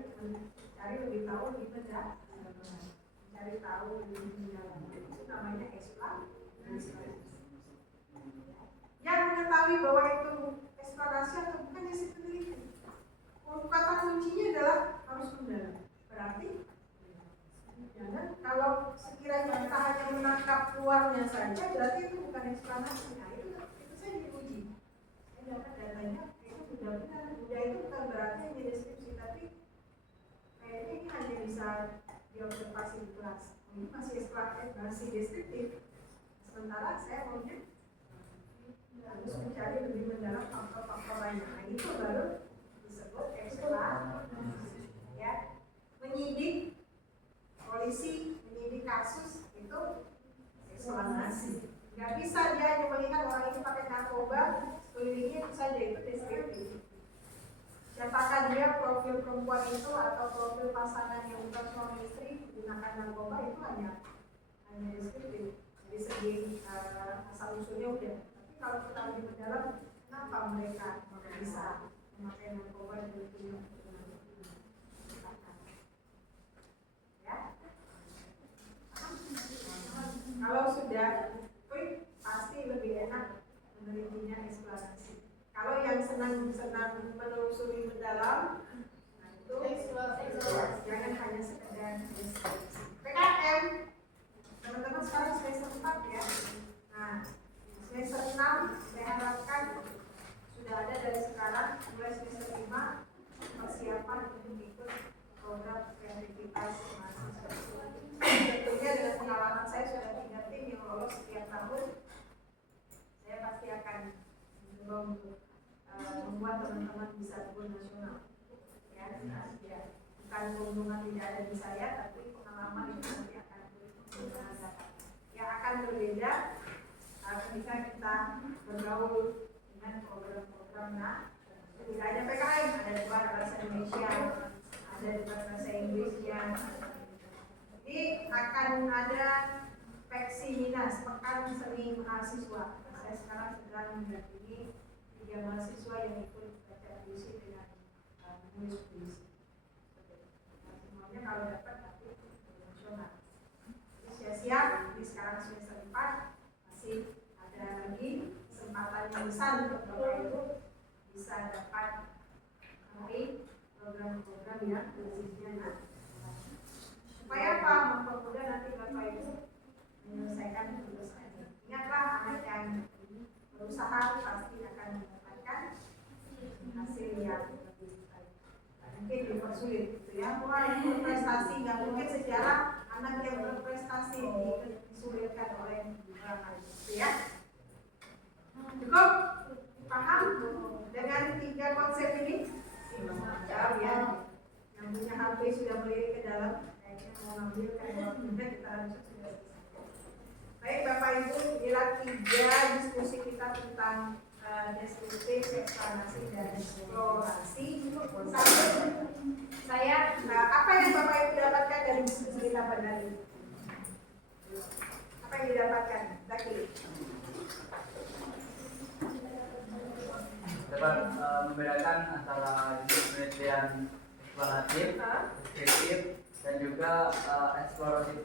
lebih tahu lebih mendalam, cari tahu lebih mendalam. Itu namanya eksplorasi. Yang mengetahui bahwa itu eksplorasi atau bukan ya peneliti. Kata kuncinya adalah harus mendalam. Berarti jangan kalau sekiranya kita hanya menangkap luarnya saja, berarti itu bukan eksplorasi. Nah itu saya diuji. Saya dapat datanya itu sudah benar. Sudah itu bukan berarti hanya deskripsi, tapi kayaknya ini hanya bisa diobservasi di kelas. Ini masih eksplorasi, masih deskriptif. Sementara saya maunya harus mencari lebih mendalam faktor-faktor lainnya. Nah itu baru disebut eksplorasi. Ya, menyidik polisi, menyidik kasus itu eksplorasi. Nggak bisa dia hanya melihat orang ini pakai narkoba, sekelilingnya itu saja, itu deskriptif. Siapakah dia, profil perempuan itu atau profil pasangan yang bukan suami istri menggunakan narkoba itu hanya deskriptif. Dari segi asal usulnya udah. Kalau kita lebih mendalam, kenapa mereka bisa memakai narkoba dan punya ya? Kalau sudah, pasti lebih enak menelitinya eksplorasi. Kalau yang senang menelusuri mendalam, nah itu eksplorasi. Jangan hanya sekedar deskripsi. PKM, teman-teman sekarang semester 4 ya. Nah, semester 6 saya harapkan sudah ada dari sekarang mulai semester 5 persiapan untuk ikut program kreativitas mahasiswa. Tentunya dengan pengalaman saya sudah 3 tim yang lolos setiap tahun, saya pasti akan mencoba untuk membuat teman-teman bisa go nasional. Ya, bukan keuntungan tidak ada di saya, tapi pengalaman itu nanti akan bermanfaat. Yang akan berbeda ketika kita bergaul dengan program-program tidak hanya PKM, ada debat bahasa Indonesia, ada debat bahasa Inggrisnya. Jadi akan ada Peksiminas, Pekan Seni Mahasiswa. Saya sekarang sedang mendampingi 3 mahasiswa yang ikut baca puisi dengan menulis puisi. Semuanya kalau dapat nanti nasional. Jadi siap-siap di sekarang semester 4 masih ada lagi kesempatan yang besar untuk Bapak Ibu bisa dapat meraih program-program yang basisnya supaya apa? Mempermudah nanti Bapak Ibu menyelesaikan tugasnya. Ingatlah, anak yang berusaha pasti akan mendapatkan hasil yang lebih baik. Mungkin dipersulit gitu ya. Mulai berprestasi, nggak mungkin sejarah anak yang berprestasi disulitkan oleh orang lain, gitu ya. Cukup paham dengan 3 konsep ini? Jauh ya. Yang punya HP sudah melirik ke dalam, kayaknya mau ngambil karena waktunya kita harus sudah selesai. Baik Bapak Ibu, inilah 3 diskusi kita tentang deskriptif, eksplanasi, dan eksplorasi. Saya apa yang Bapak Ibu dapatkan dari diskusi kita pada hari ini? Apa yang didapatkan? Zaki? Dapat membedakan antara penelitian eksploratif, deskriptif, dan juga eksploratif.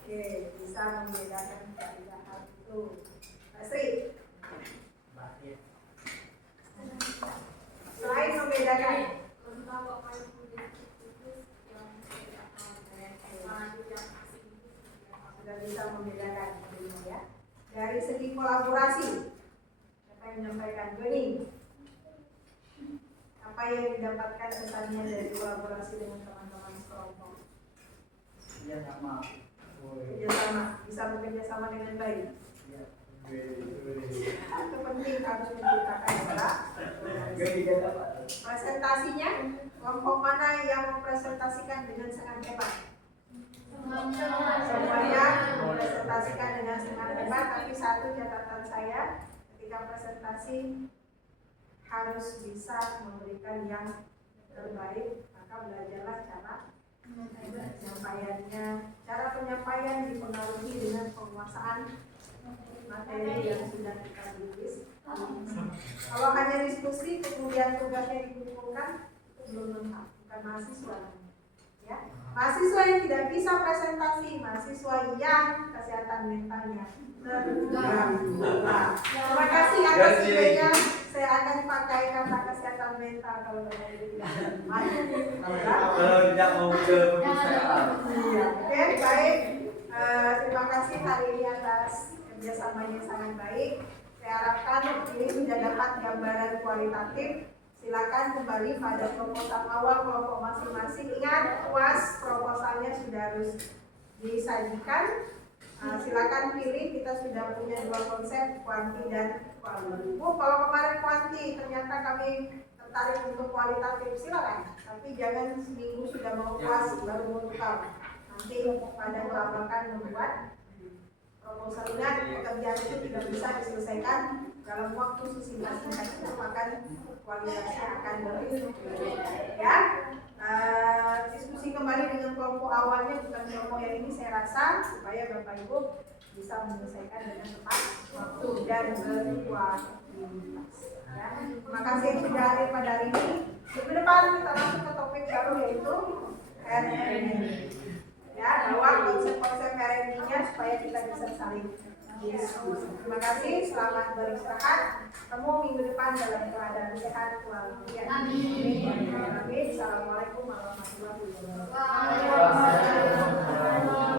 Oke, bisa membedakan ketiga hal itu. Sri, selain membedakan sudah bisa membedakan ya. Dari segi kolaborasi, siapa yang menyampaikan? Doni, apa yang didapatkan kesannya dari kolaborasi dengan teman-teman sekelompok? Iya sama. kerjasama, bisa bekerja sama dengan baik. Itu penting, harus menciptakan pola. Presentasinya, kelompok mana yang mempresentasikan dengan sangat hebat? Semuanya mempresentasikan dengan sangat hebat, tapi satu catatan saya, ketika presentasi harus bisa memberikan yang terbaik, maka belajarlah cara penyampaiannya. Cara penyampaian dipengaruhi dengan penguasaan materi yang sudah kita tulis. Kalau hanya diskusi kemudian tugasnya dikumpulkan, itu belum lengkap, bukan mahasiswa. Ya, mahasiswa yang tidak bisa presentasi, mahasiswa yang kesehatan mentalnya terganggu. Terima kasih atas idenya. Saya akan pakai kata kesehatan mental kalau tidak Kalau tidak mau ke perpustakaan. Oke, baik. Terima kasih hari ini atas kerjasamanya sangat baik. Saya harapkan ini sudah dapat gambaran kualitatif. Silakan kembali pada proposal awal kelompok masing-masing. Ingat, UAS proposalnya sudah harus disajikan. Silakan pilih, kita sudah punya dua konsep, kuanti dan kualitatif. Bu, kalau kemarin kuanti ternyata kami tertarik untuk kualitatif, silakan. Tapi jangan seminggu sudah mau UAS baru mau tukar. Nanti pada kelabakan membuat proposal. Ingat, pekerjaan itu tidak bisa diselesaikan dalam waktu sesingkat-singkatnya, maka kualitasnya akan lebih ya. Diskusi kembali dengan kelompok awalnya, bukan kelompok yang ini, saya rasa supaya Bapak Ibu bisa menyelesaikan dengan tepat waktu dan berkualitas. Ya. Terima kasih yang sudah hadir pada hari ini. Minggu depan kita masuk ke topik baru yaitu R&D. Ya, bawa konsep-konsep R&D-nya supaya kita bisa saling diskusi. Terima kasih, selamat beristirahat. Ketemu minggu depan dalam keadaan sehat walafiat. Amin. Assalamualaikum warahmatullahi wabarakatuh.